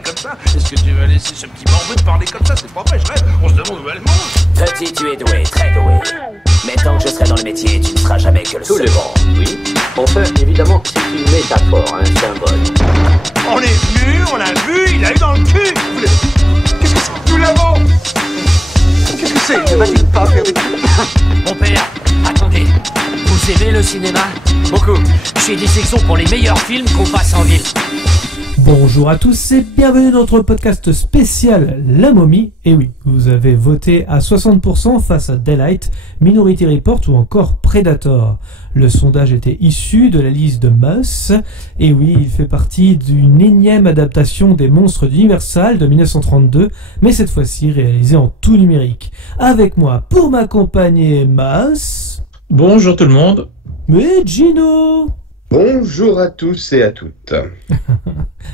parler comme ça? Est-ce que tu vas laisser ce petit morveux te parler comme ça? C'est pas vrai, je rêve. On se demande où elle mange. Petit, tu es doué, très doué. Mais tant que je serai dans le métier, tu ne seras jamais que le Tout le second. monde, oui. Enfin, évidemment, c'est une métaphore, un symbole. On est venu, on l'a vu, il a eu dans le cul. Qu'est-ce que c'est? Nous l'avons. Qu'est-ce que c'est? Ne va-t-il pas faire des trucs? Mon père, attendez. Vous aimez le cinéma? Beaucoup. J'ai des sections pour les meilleurs films qu'on passe en ville. Bonjour à tous et bienvenue dans notre podcast spécial La Momie. Et oui, vous avez voté à 60% face à Daylight, Minority Report ou encore Predator. Le sondage était issu de la liste de Moss. Et oui, il fait partie d'une énième adaptation des Monstres d'Universal de 1932, mais cette fois-ci réalisée en tout numérique. Avec moi pour m'accompagner, Moss. Bonjour tout le monde. Mais Gino. Bonjour à tous et à toutes.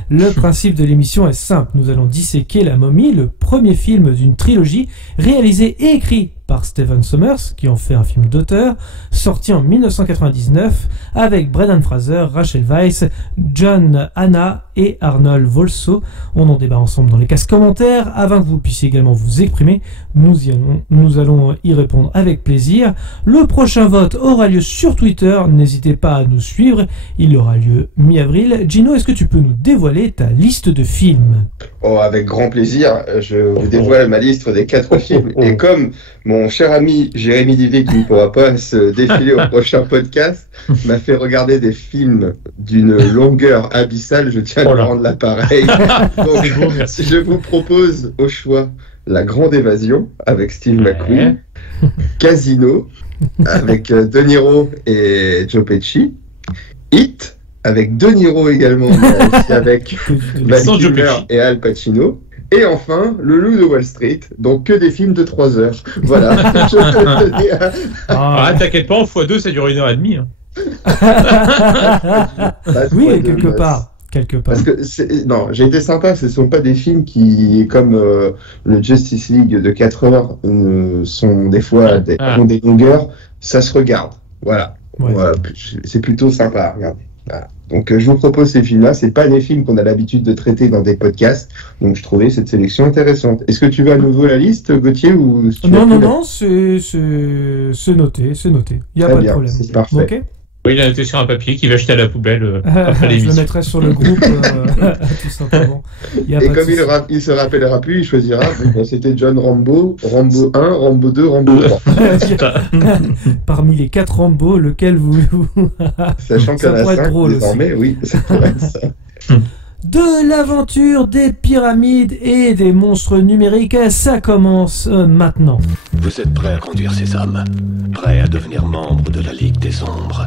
Le principe de l'émission est simple. Nous allons disséquer La Momie, le premier film d'une trilogie réalisé et écrit par Stephen Sommers, qui en fait un film d'auteur, sorti en 1999 avec Brendan Fraser, Rachel Weisz, John Hannah et Arnold Vosloo. On en débat ensemble dans les cases commentaires afin que vous puissiez également vous exprimer. Nous allons y répondre avec plaisir. Le prochain vote aura lieu sur Twitter. N'hésitez pas à nous suivre. Il aura lieu mi-avril. Gino, est-ce que tu peux nous dévoiler ta liste de films? Oh, avec grand plaisir, je vous dévoile ma liste des 4 films. Et comme mon cher ami Jérémy Divé, qui ne pourra pas se défiler au prochain podcast, m'a fait regarder des films d'une longueur abyssale, je tiens à lui rendre l'appareil. Donc, Bon, merci. je vous propose au choix La Grande Évasion avec Steve McQueen, Casino avec De Niro et Joe Pesci, Hit avec De Niro également, mais aussi avec Val Sans Joe Kilmer Pesci. et Al Pacino. Et enfin, Le Loup de Wall Street, donc que des films de 3 heures. Voilà. Je te tenais à... Ah, t'inquiète pas, en x2, ça dure 1h30. Hein. Oui, quelque part. Parce que j'ai été sympa, ce ne sont pas des films qui, comme le Justice League de 4 heures, sont des fois ont des longueurs, ça se regarde. Voilà. Ouais. Voilà. C'est plutôt sympa à regarder. Voilà. Donc je vous propose ces films-là, c'est pas des films qu'on a l'habitude de traiter dans des podcasts, donc je trouvais cette sélection intéressante. Est-ce que tu veux à nouveau la liste, Gauthier, ou Non, c'est noté, il n'y a Très pas bien, de problème. c'est parfait. Ok. Oui, il a noté sur un papier qu'il va jeter à la poubelle après Je le l'émission. mettrai sur le groupe, tout simplement. Y a Et pas de comme souci. il se rappellera plus, il choisira. Donc, c'était John Rambo, Rambo 1, Rambo 2, Rambo 3. Parmi les 4 Rambo, lequel vous... Sachant qu'il y Ça en a pourrait être 5 drôle désormais, oui, ça pourrait être ça. De l'aventure des pyramides et des monstres numériques, ça commence maintenant. Vous êtes prêts à conduire ces hommes? Prêts à devenir membre de la Ligue des Ombres?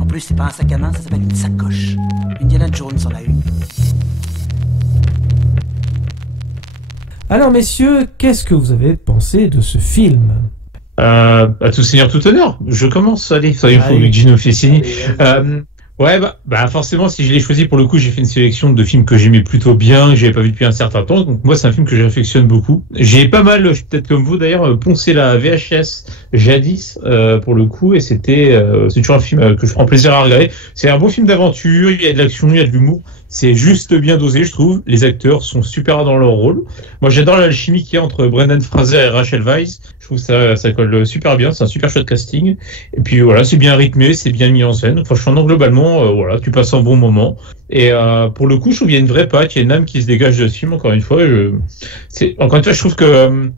En plus, c'est pas un sac à main, ça s'appelle une sacoche. Indiana Jones en a une. Alors messieurs, qu'est-ce que vous avez pensé de ce film? À tout seigneur, tout honneur. Je commence, allez, il faut que Gino Fessini. Ouais, bah forcément, si je l'ai choisi, pour le coup, j'ai fait une sélection de films que j'aimais plutôt bien, que j'avais pas vu depuis un certain temps. Donc moi, c'est un film que je réflexionne beaucoup. J'ai pas mal, peut-être comme vous d'ailleurs, poncé la VHS jadis, pour le coup, et c'est toujours un film que je prends plaisir à regarder. C'est un bon film d'aventure, il y a de l'action, il y a de l'humour. C'est juste bien dosé, je trouve. Les acteurs sont super dans leur rôle. Moi, j'adore l'alchimie qu'il y a entre Brendan Fraser et Rachel Weisz. Je trouve que ça colle super bien. C'est un super chouette casting. Et puis voilà, c'est bien rythmé, c'est bien mis en scène. Franchement, globalement, voilà, tu passes un bon moment. Et pour le coup, je trouve qu'il y a une vraie patte, il y a une âme qui se dégage de ce film. Encore une fois, je trouve que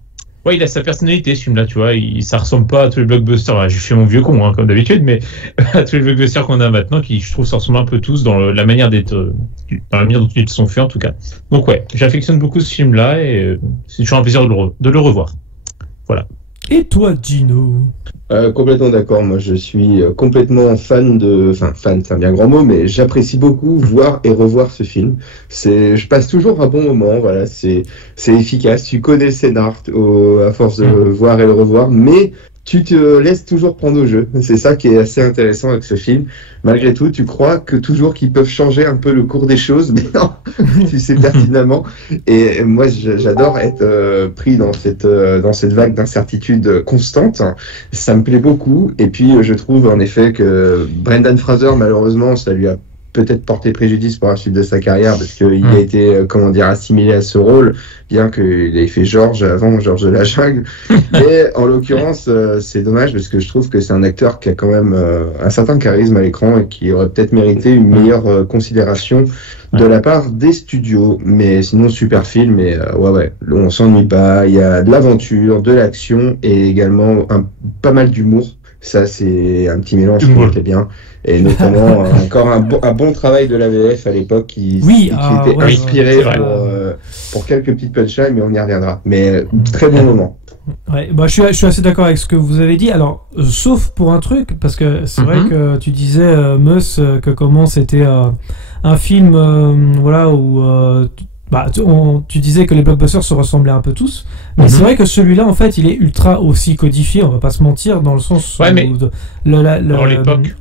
ouais, il a sa personnalité, ce film-là, tu vois. Ça ressemble pas à tous les blockbusters. J'ai fait mon vieux con, hein, comme d'habitude, mais à tous les blockbusters qu'on a maintenant, qui, je trouve, ça ressemble un peu tous dans la manière d'être, dans la manière dont ils sont faits, en tout cas. Donc ouais, j'affectionne beaucoup ce film-là et c'est toujours un plaisir de le revoir. Voilà. Et toi, Gino? Complètement d'accord. Moi, je suis complètement fan de... Enfin, fan, c'est un bien grand mot, mais j'apprécie beaucoup voir et revoir ce film. Je passe toujours un bon moment, voilà. C'est efficace. Tu connais le scénar à force de voir et le revoir, mais tu te laisses toujours prendre au jeu. C'est ça qui est assez intéressant avec ce film. Malgré tout, tu crois que toujours qu'ils peuvent changer un peu le cours des choses, mais non, tu sais pertinemment. Et moi, j'adore être pris dans cette vague d'incertitude constante. Ça me plaît beaucoup. Et puis, je trouve en effet que Brendan Fraser, malheureusement, ça lui a peut-être porté préjudice pour la suite de sa carrière parce qu'il a été, assimilé à ce rôle, bien qu'il ait fait George avant, George de la Jungle. Mais en l'occurrence, c'est dommage parce que je trouve que c'est un acteur qui a quand même un certain charisme à l'écran et qui aurait peut-être mérité une meilleure considération de la part des studios. Mais sinon, super film et on s'ennuie pas. Il y a de l'aventure, de l'action et également pas mal d'humour. Ça, c'est un petit mélange qui était bien. Et notamment, encore un bon travail de l'AVF à l'époque qui était inspiré pour quelques petites punchlines, mais on y reviendra. Mais très bon moment. Ouais, bah, je suis assez d'accord avec ce que vous avez dit. Alors, sauf pour un truc, parce que c'est vrai que tu disais, Meus, que comment c'était un film, où tu disais que les blockbusters se ressemblaient un peu tous, mais c'est vrai que celui-là, en fait, il est ultra aussi codifié, on va pas se mentir, dans le sens où... mais pour l'époque,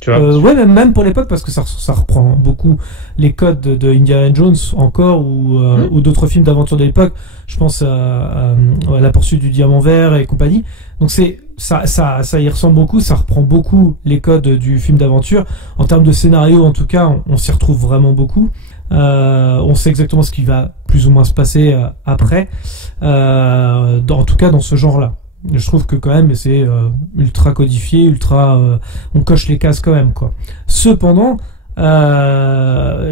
tu vois. Même pour l'époque, parce que ça reprend beaucoup les codes de Indiana Jones encore, ou d'autres films d'aventure de l'époque. Je pense à La poursuite du diamant vert et compagnie. Donc ça y ressemble beaucoup, ça reprend beaucoup les codes du film d'aventure. En termes de scénario, en tout cas, on s'y retrouve vraiment beaucoup. On sait exactement ce qui va plus ou moins se passer après, en tout cas dans ce genre-là. Je trouve que quand même c'est ultra codifié, on coche les cases quand même, quoi. Cependant,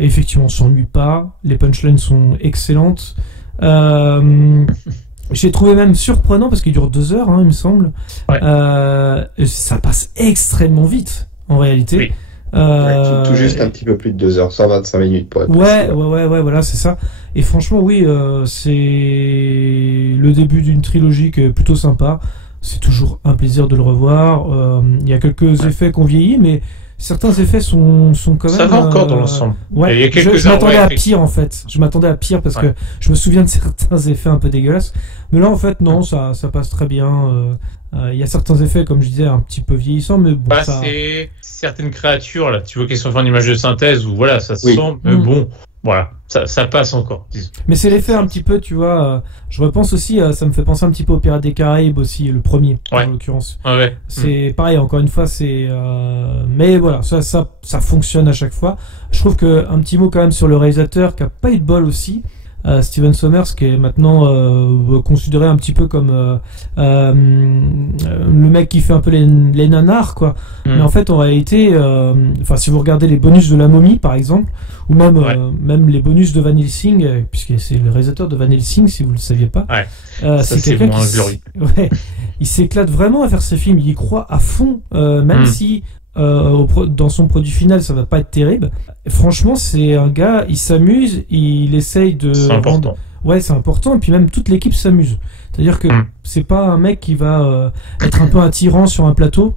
effectivement, on s'ennuie pas, les punchlines sont excellentes. J'ai trouvé même surprenant parce qu'il dure 2 heures, il me semble. Ça passe extrêmement vite en réalité. Oui. Tout juste un petit peu plus de 2 heures, 125 minutes pour être précis. Voilà, c'est ça. Et franchement, c'est le début d'une trilogie qui est plutôt sympa. C'est toujours un plaisir de le revoir. Il y a quelques effets qu'on vieillit, mais certains effets sont quand même... Ça va encore dans l'ensemble. Ouais, je m'attendais à pire, en fait. Je m'attendais à pire parce que je me souviens de certains effets un peu dégueulasses. Mais là, en fait, non, ça passe très bien. Il y a certains effets, comme je disais, un petit peu vieillissants, mais bon, c'est certaines créatures, là, tu vois qu'elles sont faites en image de synthèse, ou voilà, ça se sent, mais bon, voilà, ça passe encore. Mais c'est l'effet un petit peu, tu vois, je repense aussi, ça me fait penser un petit peu aux Pirates des Caraïbes aussi, le premier, en l'occurrence. C'est pareil, encore une fois, mais voilà, ça fonctionne à chaque fois. Je trouve un petit mot quand même sur le réalisateur, qui a pas eu de bol aussi. Steven Sommers, qui est maintenant considéré un petit peu comme le mec qui fait un peu les nanars, quoi. Mais en fait, en réalité, si vous regardez les bonus de La Momie, par exemple, ou même les bonus de Van Helsing, puisque c'est le réalisateur de Van Helsing, si vous le saviez pas, c'est quelqu'un il s'éclate vraiment à faire ses films, il y croit à fond, même si dans son produit final ça va pas être terrible. Franchement, c'est un gars, il s'amuse, il essaye de... C'est important. C'est important, et puis même toute l'équipe s'amuse. C'est-à-dire que c'est pas un mec qui va être un peu un tyran sur un plateau.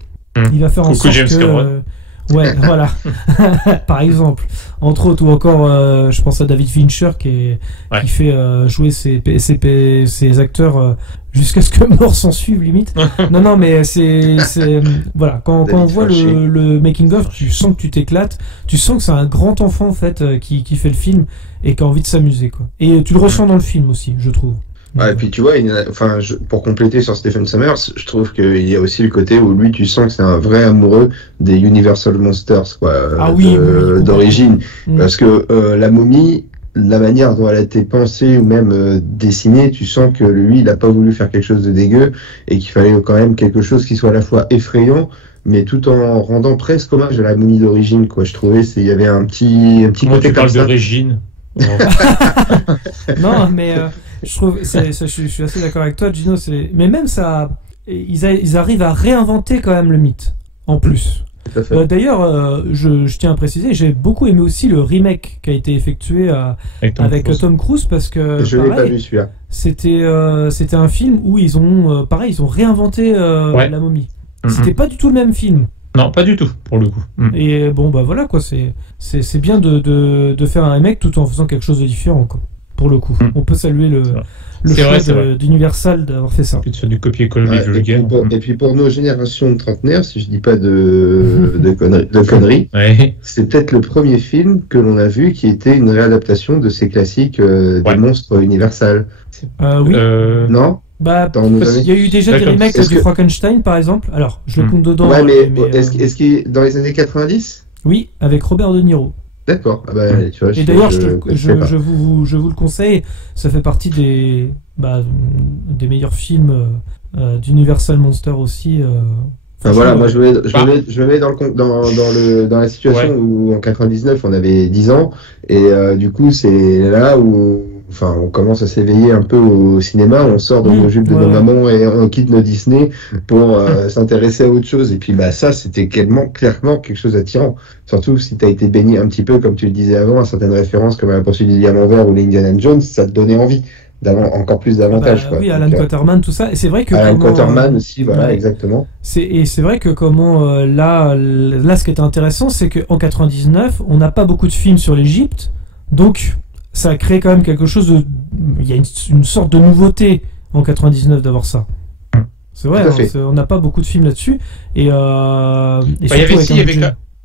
Il va faire en sorte que... voilà. Par exemple. Entre autres, ou encore, je pense à David Fincher qui fait jouer ses acteurs jusqu'à ce que mort s'en suive, limite. Non, mais c'est voilà. Quand on voit le making of, tu sens que tu t'éclates. Tu sens que c'est un grand enfant, en fait, qui fait le film et qui a envie de s'amuser, quoi. Et tu le ressens dans le film aussi, je trouve. Et puis tu vois, pour compléter sur Stephen Sommers, je trouve qu'il y a aussi le côté où lui, tu sens que c'est un vrai amoureux des Universal Monsters, quoi, d'origine. Parce que La Momie, la manière dont elle a été pensée ou même dessinée, tu sens que lui, il a pas voulu faire quelque chose de dégueu et qu'il fallait quand même quelque chose qui soit à la fois effrayant, mais tout en rendant presque hommage à la Momie d'origine, quoi. Je trouvais il y avait un petit côté comme ça. D'origine. Non, mais je trouve, je suis assez d'accord avec toi, Gino. Mais même ça, ils arrivent à réinventer quand même le mythe, en plus. D'ailleurs, je tiens à préciser, j'ai beaucoup aimé aussi le remake qui a été effectué avec Tom Cruise, parce que je l'ai pas vu celui-là. C'était un film où ils ont réinventé La Momie. C'était pas du tout le même film. Non, pas du tout, pour le coup. Et bon, voilà, quoi, c'est bien de faire un remake tout en faisant quelque chose de différent, quoi. Pour le coup. On peut saluer le choix d'Universal d'avoir fait ça. Puis de faire du copier-coller vulgaire. Et puis pour nos générations de trentenaires, si je dis pas de conneries, c'est peut-être le premier film que l'on a vu qui était une réadaptation de ces classiques des monstres Universal. Oui. Non? Il y a eu déjà des remakes du Frankenstein, par exemple. Alors, je le compte dedans. Mais est-ce qu'il dans les années 90? Oui, avec Robert De Niro. D'accord. Ah bah, tu vois, Et d'ailleurs, je sais vous le conseille, ça fait partie des meilleurs films d'Universal Monster aussi. Enfin, voilà, moi je me mets dans la situation où en 99 on avait 10 ans et du coup c'est là où on commence à s'éveiller un peu au cinéma, on sort de nos jupes de nos mamans et on quitte nos Disney pour s'intéresser à autre chose. Et puis ça c'était clairement quelque chose d'attirant, surtout si tu as été baigné un petit peu, comme tu le disais avant, à certaines références comme La Poursuite du Diamant Vert ou les Indiana Jones, ça te donnait envie. Encore plus d'avantages. Oui, Alan Quaterman, tout ça. Et c'est vrai que Alan Quaterman aussi, voilà, exactement. Et c'est vrai que là, ce qui était intéressant, c'est qu'en 99, on n'a pas beaucoup de films sur l'Égypte, donc ça a créé quand même quelque chose de. Il y a une sorte de nouveauté en 99 d'avoir ça. C'est vrai, on n'a pas beaucoup de films là-dessus. Et il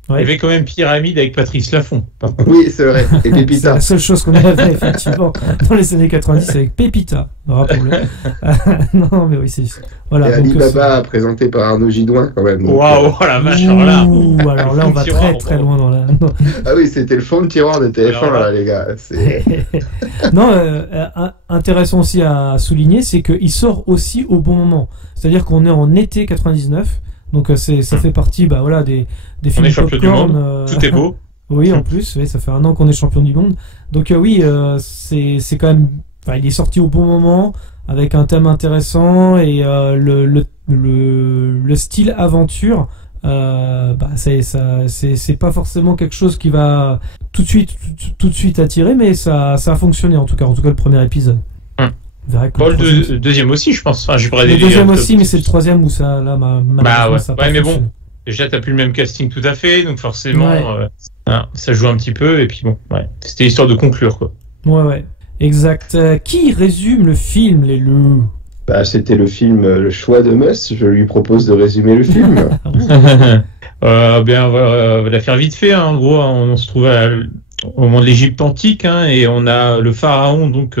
y avait quand même Pyramide avec Patrice Laffont. Oui, c'est vrai. Et Pépita. C'est la seule chose qu'on avait effectivement dans les années 90 avec Pépita. Rappelons-le. Non, mais oui, c'est. Voilà, et Alibaba présenté par Arnaud Gidouin quand même. Waouh, la vache, alors là, on va très loin dans la. Non. Ah oui, c'était le fond de tiroir de TF1 là, les gars. Non, intéressant aussi à souligner, c'est qu'il sort aussi au bon moment. C'est-à-dire qu'on est en été 99. Donc ça fait partie des films champion du monde, tout est beau. Oui, en plus, ça fait 1 an qu'on est champion du monde. Donc c'est quand même... il est sorti au bon moment, avec un thème intéressant, et le style aventure, c'est pas forcément quelque chose qui va tout de suite attirer, mais ça a fonctionné en tout cas le premier épisode. Le deuxième aussi, je pense. Le deuxième aussi, mais c'est le troisième où ça, là, ça mais bon, déjà, t'as plus le même casting tout à fait, donc forcément, ça joue un petit peu, et puis bon, c'était histoire de conclure, quoi. Ouais, exact. Qui résume le film, les loups? C'était le film Le Choix de Mus, je lui propose de résumer le film. On va la faire vite fait, hein. En gros, on se trouve au moment de l'Égypte antique, et on a le pharaon donc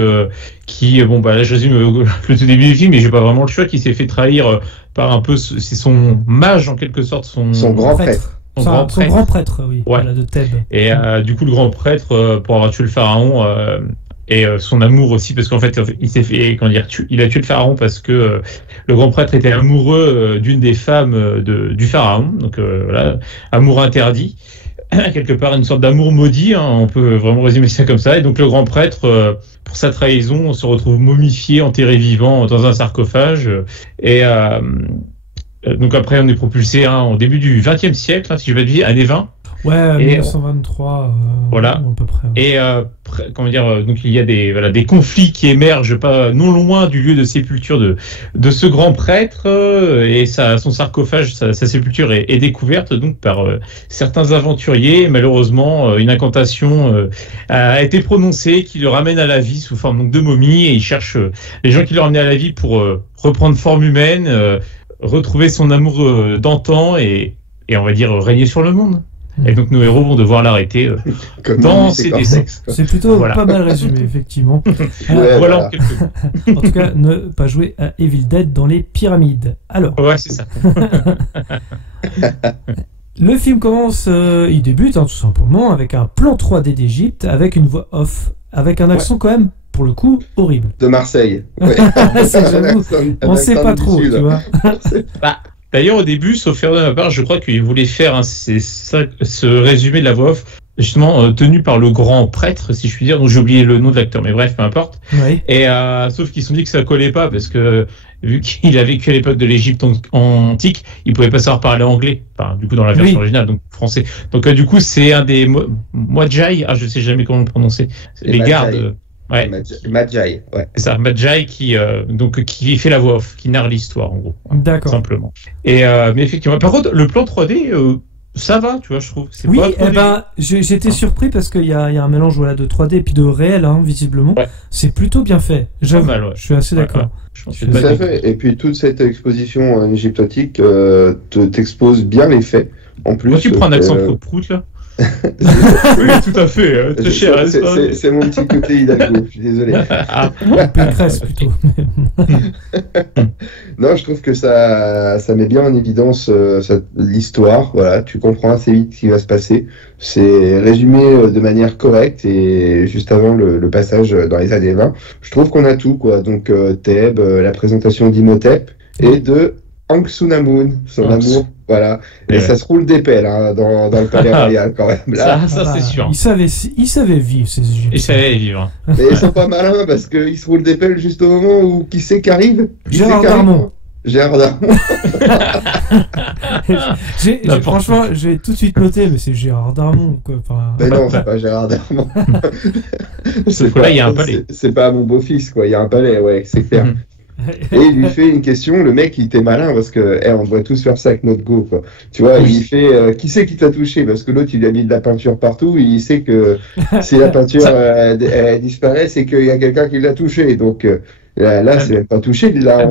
qui là je résume le tout début du film, mais j'ai pas vraiment le choix, qui s'est fait trahir par un peu, c'est son mage en quelque sorte, son grand prêtre. Son grand prêtre, oui, de Thèbes. Et du coup le grand prêtre, pour avoir tué le pharaon, et son amour aussi, parce qu'en fait il s'est fait, il a tué le pharaon parce que le grand prêtre était amoureux d'une des femmes du pharaon, donc amour interdit. Quelque part une sorte d'amour maudit, on peut vraiment résumer ça comme ça. Et donc le grand prêtre, pour sa trahison, se retrouve momifié, enterré vivant dans un sarcophage. Et donc après on est propulsé au début du XXe siècle, si je vais dire, années 20. Ouais, 1923. Voilà. À peu près. Ouais. Et donc il y a des conflits qui émergent pas non loin du lieu de sépulture de ce grand prêtre, et son sarcophage, sa sépulture est découverte donc par certains aventuriers. Malheureusement, une incantation a été prononcée qui le ramène à la vie sous forme donc de momie, et il cherche les gens qui le ramenaient à la vie pour reprendre forme humaine, retrouver son amour d'antan et on va dire régner sur le monde. Et donc nos héros vont devoir l'arrêter dans ses dessins. C'est plutôt pas mal résumé, effectivement. Voilà. En tout cas, ne pas jouer à Evil Dead dans les pyramides. Alors. Ouais, c'est ça. Le film commence, il débute tout simplement avec un plan 3D d'Égypte, avec une voix off, avec un accent quand même, pour le coup, horrible. De Marseille. Ouais. On sait pas trop, tu vois. D'ailleurs, au début, sauf erreur de ma part, je crois qu'il voulait faire ce résumé de la voix off, justement tenu par le grand prêtre, si je puis dire, dont j'ai oublié le nom de l'acteur, mais bref, peu importe. Oui. Et sauf qu'ils se sont dit que ça collait pas, parce que vu qu'il a vécu à l'époque de l'Égypte antique, il pouvait pas savoir parler anglais, du coup dans la version originale, donc français. Donc du coup, c'est un des Mwadjai, je sais jamais comment le prononcer, les gardes. Ouais. Madjai, ouais. C'est ça, Madjai qui fait la voix off, qui narre l'histoire en gros. D'accord. Simplement. Et mais effectivement, par contre, le plan 3D, ça va, tu vois, je trouve. Oui, j'étais surpris parce qu'il y a un mélange de 3D et puis de réel, visiblement. Ouais. C'est plutôt bien fait. J'avoue. Mal, ouais. Je suis assez d'accord. Tout à fait. Et puis toute cette exposition en égyptotique t'expose bien les faits. En plus. Moi, tu prends un accent prout là. Oui, tout à fait. Très cher, n'est-ce pas? C'est mon petit côté Hidalgo, je suis désolé. Pécresse plutôt. Non, je trouve que ça met bien en évidence l'histoire. Voilà, tu comprends assez vite ce qui va se passer. C'est résumé de manière correcte et juste avant le passage dans les années 20. Je trouve qu'on a tout, quoi. Donc Thèbes, la présentation d'Imhotep et de Ankh Sunamun, son amour. Voilà, et ça se roule des pelles dans le palais royal quand même. Là. Ça c'est sûr. Il savait vivre ces Égyptiens. Il savait vivre. Mais ils sont pas malins parce qu'ils se roulent des pelles juste au moment où qui c'est qui arrive? Gérard Darmon. Gérard Darmon. Franchement, j'ai tout de suite noté, mais c'est Gérard Darmon, quoi. Enfin... Mais non, c'est pas Gérard Darmon. Là, il y a un palais. C'est pas mon beau-fils, quoi. Il y a un palais, ouais, c'est clair. Et il lui fait une question, le mec il était malin parce que on doit tous faire ça avec notre go, quoi. Tu vois, il fait qui c'est qui t'a touché, parce que l'autre il lui a mis de la peinture partout, il sait que si la peinture elle disparaît, c'est qu'il y a quelqu'un qui l'a touché, donc là c'est même pas touché, il lui a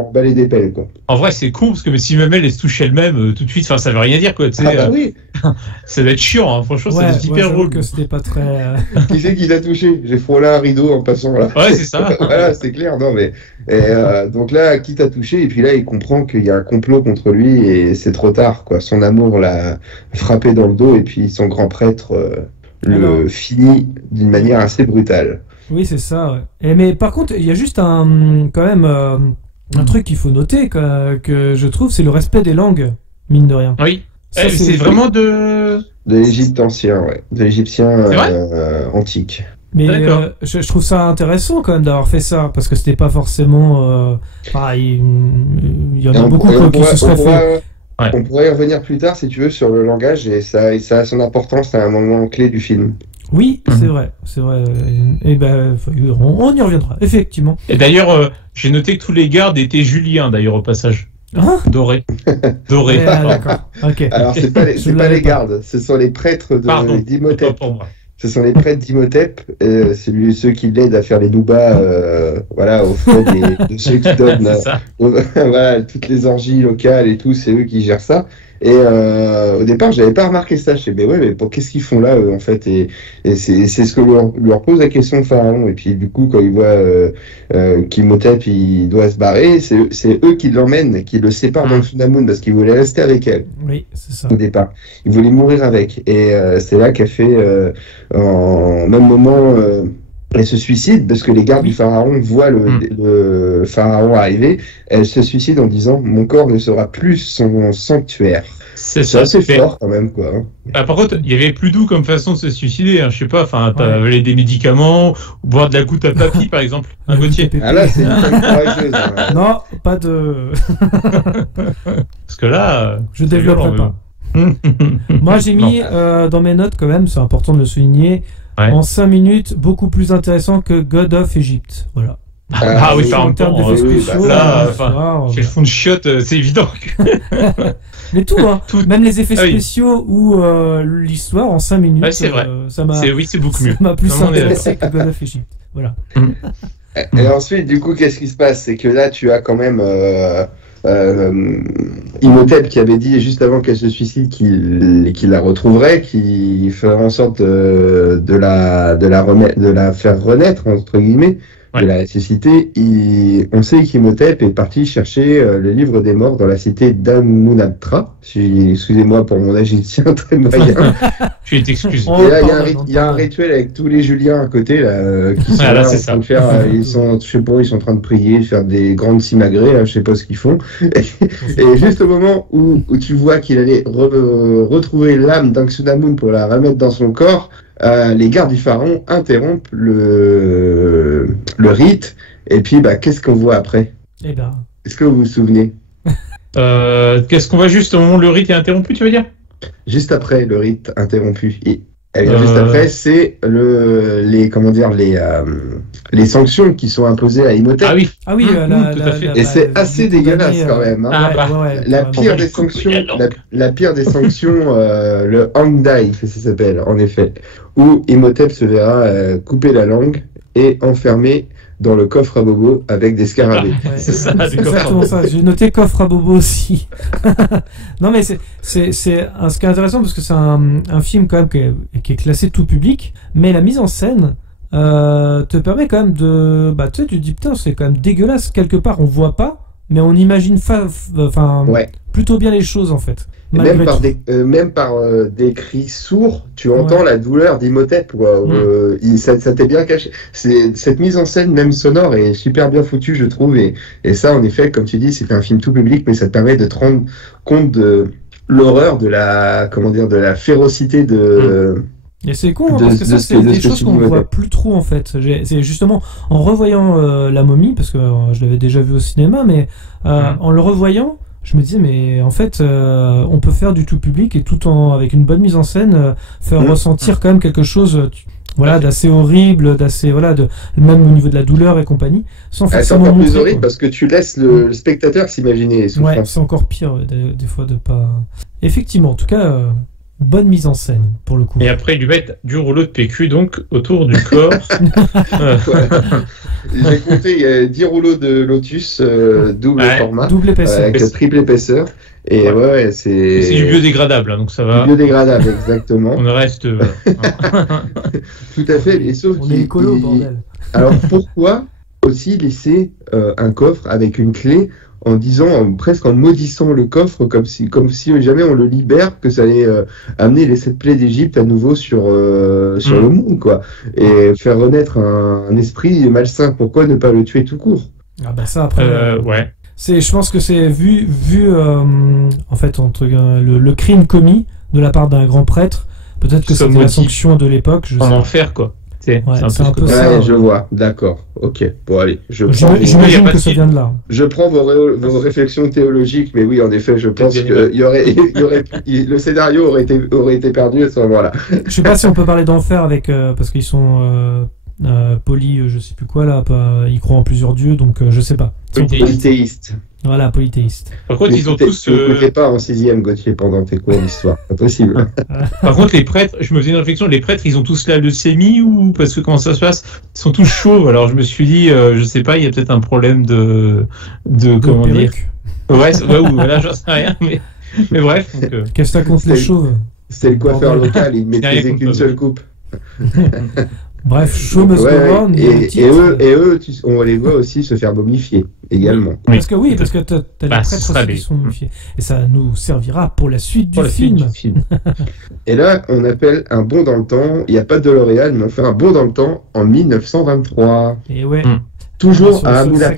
emballé des pelles, quoi. En vrai c'est con parce que si même elle se touche elle-même tout de suite, enfin ça veut rien dire, quoi. Oui. Ça va être chiant, hein. Franchement, ça va être hyper drôle. Que c'était pas très. Qui c'est qui t'a touché? J'ai frôlé un rideau en passant là. Ouais, c'est ça. Voilà, c'est clair. Non mais donc là, qui t'a touché? Et puis là, il comprend qu'il y a un complot contre lui et c'est trop tard, quoi. Son amour l'a frappé dans le dos et puis son grand prêtre le finit d'une manière assez brutale. Oui, c'est ça. Ouais. Mais par contre, il y a juste quand même un truc qu'il faut noter que je trouve, c'est le respect des langues, mine de rien. Oui. Ça, c'est vraiment de l'Égypte ancien, ouais, de l'Égyptien antique. Mais je trouve ça intéressant quand même d'avoir fait ça, parce que c'était pas forcément pareil. Il y en a beaucoup qui se seraient fait. On pourrait y revenir plus tard si tu veux sur le langage et ça a son importance à un moment clé du film. Oui, c'est vrai. Et ben, on y reviendra, effectivement. Et d'ailleurs, j'ai noté que tous les gardes étaient Juliens, d'ailleurs, au passage. Hein? Doré. D'accord. Okay. Alors, c'est pas les gardes, ce sont les prêtres d'Imhotep. Ce sont les prêtres d'Imhotep, c'est ceux qui l'aident à faire les noubas au frais de ceux qui donnent voilà, toutes les orgies locales et tout, c'est eux qui gèrent ça. Et au départ, j'avais pas remarqué ça. Je sais, mais qu'est-ce qu'ils font là, eux, en fait? Et c'est ce que leur pose la question de Pharaon. Et puis, du coup, quand ils voient qu'Imhotep, il doit se barrer, c'est eux qui l'emmènent, qui le séparent d'Ankh Sunamun parce qu'ils voulaient rester avec elle. Oui, c'est ça. Au départ. Ils voulaient mourir avec. Et c'est là qu'a fait, en même moment, elle se suicide parce que les gardes du pharaon voient le pharaon arriver. Elle se suicide en disant: mon corps ne sera plus son sanctuaire. C'est assez fort quand même, quoi. Par contre, il y avait plus doux comme façon de se suicider. Je sais pas, enfin, t'avais des médicaments, ou boire de la goutte à papy, par exemple. Un Gauthier. Ah là, c'est une femme courageuse. Non, pas de. Parce que là, je développerai pas. Moi, j'ai mis dans mes notes quand même, c'est important de le souligner. Ouais. En 5 minutes, beaucoup plus intéressant que God of Egypt. Voilà. Oui, en termes d'effets spéciaux. Là, chez le fond de chiottes, c'est évident. Mais tout, hein. Même les effets spéciaux ou l'histoire en 5 minutes. C'est vrai. C'est beaucoup mieux. Ça m'a plus intéressé que God of Egypt. Voilà. Et ensuite, du coup, qu'est-ce qui se passe? C'est que là, tu as quand même Imhotep qui avait dit juste avant qu'elle se suicide qu'il la retrouverait, qu'il ferait en sorte de la faire renaître, entre guillemets, de la ressusciter. On sait qu'Imhotep est parti chercher le livre des morts dans la cité d'Amunaptra. Excusez-moi pour mon égyptien très moyen. Tu t'excuses. Et là, il y a un rituel avec tous les Juliens à côté là, qui sont là en train de faire. Ils sont en train de prier, de faire des grandes simagrées. Je sais pas ce qu'ils font. Et juste au moment où tu vois qu'il allait retrouver l'âme d'Ankh Sunamun pour la remettre dans son corps, les gardes du pharaon interrompent le rite. Et puis, qu'est-ce qu'on voit après? Est-ce que vous vous souvenez? Qu'est-ce qu'on voit juste au moment où le rite est interrompu, tu veux dire? Juste après le rite interrompu. Et juste après, c'est les sanctions qui sont imposées à Imhotep. Ah oui, tout à fait. Et c'est assez dégueulasse quand même. Hein. La pire des sanctions, le Hangdai, ça s'appelle, en effet, où Imhotep se verra couper la langue et enfermer dans le coffre à bobo avec des scarabées. Ouais, C'est ça, c'est exactement ça. J'ai noté coffre à bobo aussi. Non mais ce qui est intéressant parce que c'est un film quand même qui est classé tout public, mais la mise en scène te permet quand même de, tu sais, tu te dis putain c'est quand même dégueulasse quelque part, on voit pas, mais on imagine plutôt bien les choses en fait. Et même par des cris sourds, tu entends la douleur d'Imhotep, quoi. Ça t'est bien caché. Cette mise en scène, même sonore, est super bien foutue, je trouve. Et ça, en effet, comme tu dis, c'est un film tout public, mais ça te permet de te rendre compte de l'horreur, de la férocité de. Et c'est con, parce que ça, c'est des choses qu'on ne voit plus trop, en fait. C'est justement, en revoyant La Momie, parce que je l'avais déjà vu au cinéma, mais en le revoyant, je me disais, mais en fait, on peut faire du tout public et avec une bonne mise en scène, faire ressentir quand même quelque chose d'assez horrible, même au niveau de la douleur et compagnie, sans forcément c'est encore montrer, plus horrible parce que tu laisses le spectateur s'imaginer les souffrances. Ouais, c'est encore pire, des fois, de pas... Effectivement, en tout cas... bonne mise en scène, pour le coup. Et après, ils lui mettent du rouleau de PQ, donc, autour du corps. J'ai compté, il y a 10 rouleaux de Lotus, double format. Double épaisseur. Avec triple épaisseur. Et c'est... C'est du biodégradable, hein, donc ça va. Du biodégradable, exactement. On reste... Tout à fait, et sauf on est écolo, bordel. Alors, pourquoi aussi laisser un coffre avec une clé en disant, presque en maudissant le coffre, comme si jamais on le libère, que ça allait amener les 7 plaies d'Égypte à nouveau sur le monde, quoi. Et faire renaître un esprit malsain. Pourquoi ne pas le tuer tout court? Ah bah ça, après... je pense que c'est vu en fait, le crime commis de la part d'un grand prêtre, peut-être que c'était la sanction de l'époque. En enfer, quoi. C'est un peu ça. Je vois, d'accord. Ok, bon allez, j'imagine que ça vient de là. Je prends vos réflexions théologiques, mais oui, en effet, je pense que le scénario aurait été perdu à ce moment-là. Je sais pas si on peut parler d'enfer avec parce qu'ils sont je sais plus quoi là, ils croient en plusieurs dieux, donc je sais pas. Polythéistes. Voilà, polythéistes. Par contre, ils ont tous. N'écoutez pas en 6ème, Gauthier, pendant tes cours d'histoire. Pas possible. Par contre, les prêtres, je me faisais une réflexion, les prêtres, ils ont tous la leucémie ou parce que comment ça se passe? Ils sont tous chauves, alors je me suis dit, je sais pas, il y a peut-être un problème de comment dire. Ouais, voilà, j'en sais rien, mais bref. Qu'est-ce que ça compte les chauves? C'était le coiffeur local, il maîtrisait qu'une seule coupe. Bref, show must go on. Et eux, on les voit aussi se faire momifier également. Parce que t'as les prêtres qui sont momifiés. Et ça nous servira pour la suite du film. Et là, on appelle un bond dans le temps. Il n'y a pas de DeLorean, mais on fait un bond dans le temps en 1923. Et ouais. Toujours à Moulin.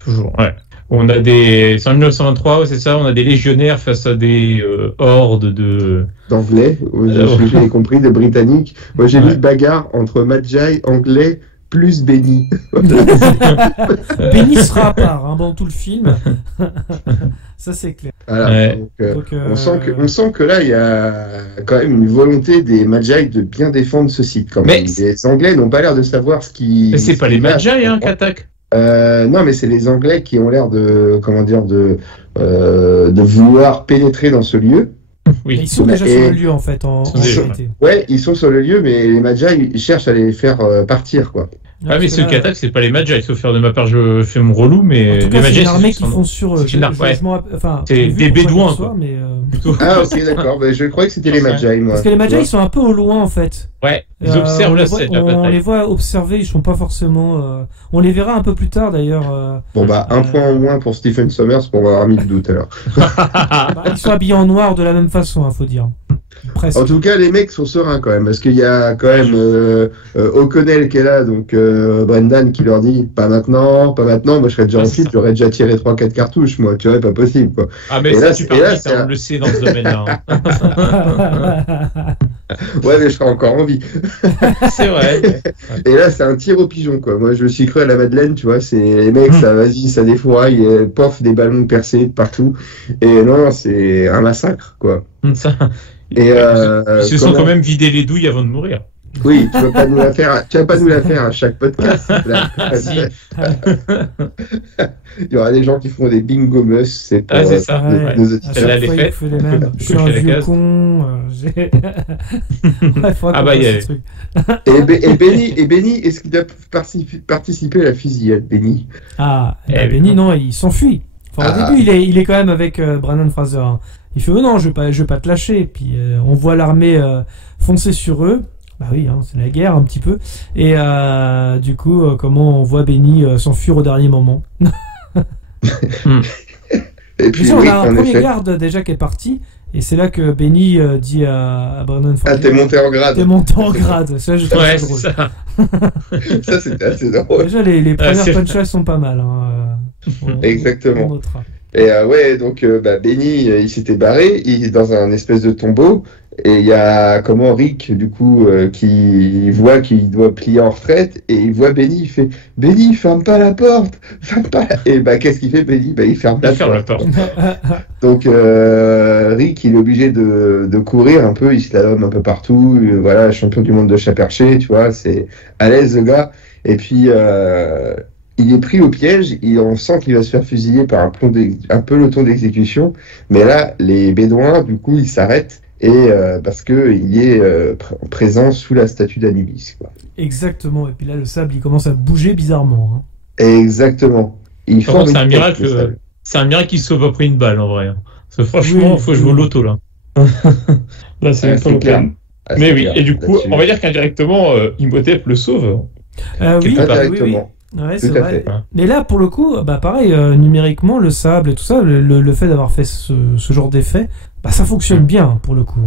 Toujours, ouais. C'est en 1923, c'est ça, on a des légionnaires face à des hordes d'anglais, j'ai compris, de britanniques. Moi j'ai vu bagarre entre Magi anglais plus Benny. Benny sera à part dans tout le film. Ça c'est clair. Voilà, donc, on sent que là il y a quand même une volonté des Magi de bien défendre ce site quand même. Les Anglais n'ont pas l'air de savoir ce qui... Mais c'est pas les Magi qui attaquent. Non, mais c'est les Anglais qui ont l'air de vouloir pénétrer dans ce lieu. Oui. Ils sont déjà sur le lieu en fait en réalité. Ouais, ils sont sur le lieu, mais les Magi ils cherchent à les faire partir, quoi. Ah, mais ceux qui attaquent, c'est pas les Magi, sauf faire de ma part, je fais mon relou, mais en tout cas, les Magi, c'est une armée qui font sur. C'est des Bédouins, quoi. Ah, ok, d'accord. Je croyais que c'était les Magi, moi. Parce que les Magi, ils sont un peu au loin, en fait. Ouais, ils observent la scène. On les voit observer, ils sont pas forcément. On les verra un peu plus tard, d'ailleurs. Bon, un point en moins pour Stephen Sommers pour avoir mis le doute, alors. Ils sont habillés en noir de la même façon, faut dire. Presque. En tout cas, les mecs sont sereins quand même, parce qu'il y a quand même O'Connell qui est là, donc Brendan qui leur dit pas maintenant, moi je serais déjà en flic, j'aurais déjà tiré 3-4 cartouches, moi, tu vois, pas possible, quoi. Ah, mais ça, tu parles, on le sait dans ce domaine-là. Ouais, mais je serais encore en vie. C'est vrai. Et là, c'est un tir au pigeon, quoi. Moi, je me suis cru à la Madeleine, tu vois, c'est les mecs, ça défouraille, pof, des ballons percés de partout. Et non, c'est un massacre, quoi. Ça. Et ils se sont quand même vidé les douilles avant de mourir. Oui, tu vas pas nous la faire à chaque podcast. Il y aura des gens qui font des bingo mus, c'est pour c'est ça. nos À auditeurs. chaque fois, il fait les mêmes. Je suis un vieux con. Ouais, faudra qu'on fasse ce truc. Et Benny, est-ce qu'il a participé à la fusillade, Benny? Ah, Benny, non, il s'enfuit. Enfin, au début, il est quand même avec Brandon Fraser. Hein. Il fait non, je vais pas te lâcher. Puis on voit l'armée foncer sur eux. Bah oui, hein, c'est la guerre un petit peu. Et du coup, comment on voit Benny s'enfuir au dernier moment. Et puis, on a un premier garde déjà qui est parti. Et c'est là que Benny dit à Brandon Fraser. Ah, t'es monté en grade. T'es monté en grade. Ça, je trouve ça drôle. Ça, c'était assez drôle. Déjà, les premières punchlines sont pas mal. Hein. Exactement. On notera. Et donc Benny, il s'était barré, il est dans un espèce de tombeau, et il y a Rick, du coup, qui voit qu'il doit plier en retraite, et il voit Benny, il fait « Benny, ferme pas la porte, ferme pas la... » Et qu'est-ce qu'il fait, Benny? Il ferme la porte. Donc Rick, il est obligé de courir un peu, il slalome un peu partout, voilà, champion du monde de chat perché, tu vois, c'est à l'aise le gars, et puis... il est pris au piège, on sent qu'il va se faire fusiller par un peloton d'exécution, mais là, les Bédouins, du coup, ils s'arrêtent, et parce qu'il est présent sous la statue d'Anubis. Quoi. Exactement, et puis là, le sable, il commence à bouger bizarrement. Hein. Exactement. C'est un miracle. C'est un miracle qu'il se soit pas pris une balle, en vrai. Franchement, faut jouer au loto, là. Là, c'est pas le cas. Mais oui, et du coup, on va dire qu'indirectement, Imhotep le sauve. Oui, indirectement. Ouais, c'est vrai. Mais là, pour le coup, pareil, numériquement, le sable et tout ça, le fait d'avoir fait ce genre d'effet, ça fonctionne bien, pour le coup.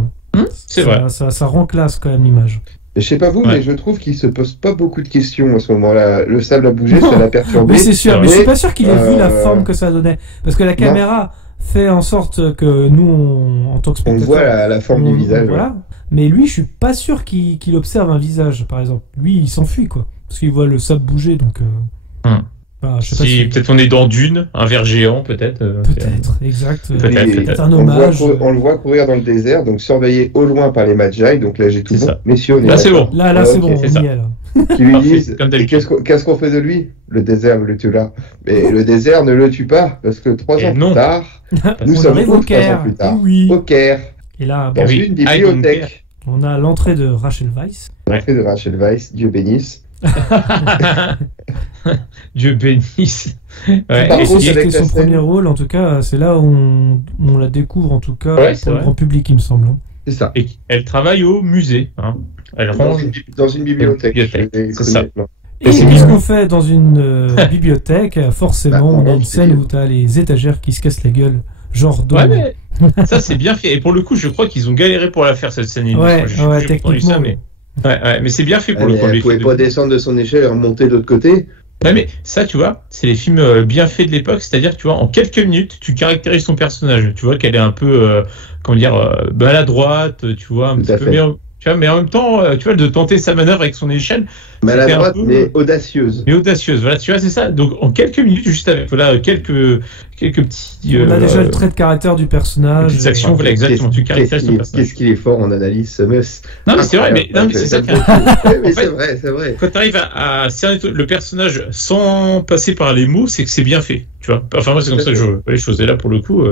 C'est vrai. Ça rend classe, quand même, l'image. Je sais pas vous, mais je trouve qu'il se pose pas beaucoup de questions à ce moment-là. Le sable a bougé, ça l'a perturbé. Mais c'est sûr, mais je suis pas sûr qu'il ait vu la forme que ça donnait. Parce que la caméra fait en sorte que nous, en tant que spectateurs... On voit la forme du visage. Voilà. Ouais. Mais lui, je suis pas sûr qu'il observe un visage, par exemple. Lui, il s'enfuit, quoi. Parce qu'il voit le sable bouger, donc... je sais pas si peut-être on est dans Dune, un ver géant, peut-être. Peut-être, exact. Peut-être. Un hommage. On le voit courir dans le désert, donc surveillé au loin par les Magi, donc là j'ai tout bon. Messieurs, on est là c'est bon. Là c'est bon, on y est là. Qui lui disent, qu'est-ce qu'on fait de lui? Le désert le tue là. Mais le désert ne le tue pas, parce que 3 ans plus tard, nous sommes au Caire. Oui. Au Caire. Et là, dans une bibliothèque. On a l'entrée de Rachel Weisz. Dieu bénisse. Dieu bénisse. Ouais. C'était son premier rôle, en tout cas, c'est là où on la découvre, en tout cas, pour le grand public, il me semble. C'est ça. Et elle travaille au musée. Hein. Elle range dans une bibliothèque. C'est ça. Et qu'est-ce qu'on fait dans une bibliothèque? Forcément, on a une scène où tu as les étagères qui se cassent la gueule. Genre de... Ouais, mais ça, c'est bien fait. Et pour le coup, je crois qu'ils ont galéré pour la faire, cette scène. Ouais, techniquement. Mais c'est bien fait pour le coup. Elle pouvait pas descendre de son échelle et remonter de l'autre côté. Ouais, mais ça, tu vois, c'est les films bien faits de l'époque, c'est-à-dire, tu vois, en quelques minutes, tu caractérises ton personnage. Tu vois qu'elle est un peu, maladroite, tu vois, un petit peu bien. Tu vois, mais en même temps, tu vois, de tenter sa manœuvre avec son échelle. Maladroite, mais audacieuse. Voilà, tu vois, c'est ça. Donc, en quelques minutes, juste avec, quelques petits... on a déjà le trait de caractère du personnage. Petites actions, voilà, exactement. Tu caractérises ton personnage. Qu'est-ce qu'il est fort en analyse, ce mess. Non, mais c'est vrai, mais c'est ça. Mais c'est vrai. Quand tu arrives à cerner le personnage sans passer par les mots, c'est que c'est bien fait. Tu vois. Enfin, moi, c'est comme ça que je vois les choses. Et là, pour le coup,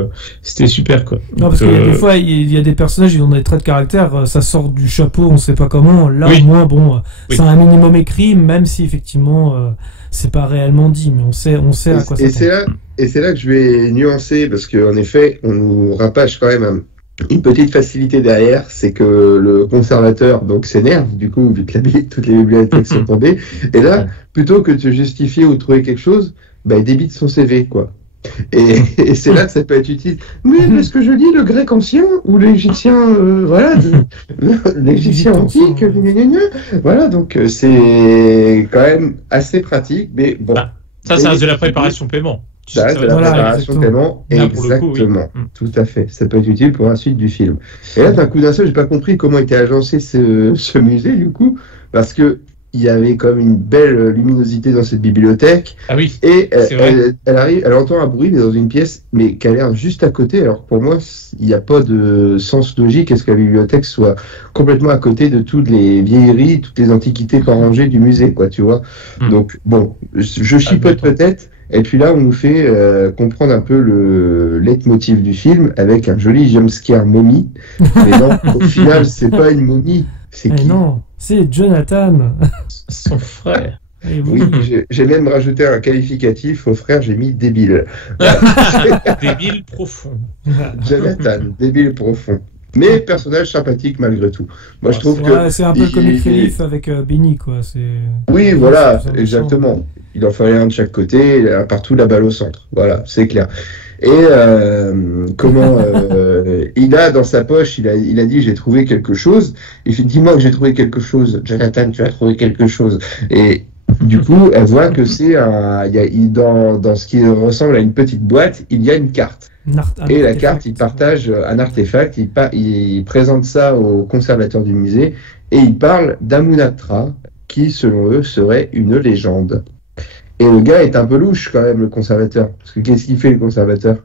c'était super, quoi. Non, parce que des fois, il y a des personnages, ils ont des traits de caractère, ça sort du chapeau, on sait pas comment. Là, au moins, c'est un minimum écrit, même si effectivement, c'est pas réellement dit, mais on sait à quoi ça tend. Et c'est là que je vais nuancer, parce qu'en effet, on nous rabâche quand même une petite facilité derrière, c'est que le conservateur donc s'énerve, du coup, vu que toutes les bibliothèques sont tombées, et là, plutôt que de se justifier ou de trouver quelque chose, il débite son CV, quoi. Et c'est là que ça peut être utile. Mais est-ce que je lis le grec ancien ou l'égyptien, l'égyptien antique, voilà, donc c'est quand même assez pratique, mais bon. Ça reste de la préparation paiement. Ça reste de la préparation paiement, exactement, tout à fait. Ça peut être utile pour la suite du film. Et là, d'un coup d'un seul, j'ai pas compris comment était agencé ce musée, du coup, parce que il y avait comme une belle luminosité dans cette bibliothèque. Ah oui. Et C'est vrai. elle arrive, elle entend un bruit mais dans une pièce, mais qui a l'air juste à côté. Alors pour moi, il n'y a pas de sens logique à ce que la bibliothèque soit complètement à côté de toutes les vieilleries, toutes les antiquités pas rangées du musée, quoi, tu vois. Donc bon, je chipote peut-être. Et puis là, on nous fait comprendre un peu le leitmotiv du film avec un joli jumpscare momie. Mais non, au final, c'est pas une momie. C'est Eh qui? non, c'est Jonathan. Son frère. Et Oui, j'ai même rajouté un qualificatif au frère, j'ai mis débile. Débile profond. Jonathan, débile profond. Mais personnage sympathique malgré tout. Moi, je trouve Ouais, que... c'est un peu le comic relief avec Benny, quoi. Oui, voilà, c'est exactement. Il en fallait un de chaque côté, partout la balle au centre. Voilà, c'est clair. Et il a dans sa poche, il a dit j'ai trouvé quelque chose. Il fait dis-moi que j'ai trouvé quelque chose. Jonathan, tu as trouvé quelque chose. Et du coup, elle voit que c'est dans ce qui ressemble à une petite boîte, il y a une carte. Et la carte, il partage un artefact, il présente ça au conservateur du musée et il parle d'Amunaptra qui, selon eux, serait une légende. Et le gars est un peu louche quand même, le conservateur. Parce que qu'est-ce qu'il fait, le conservateur?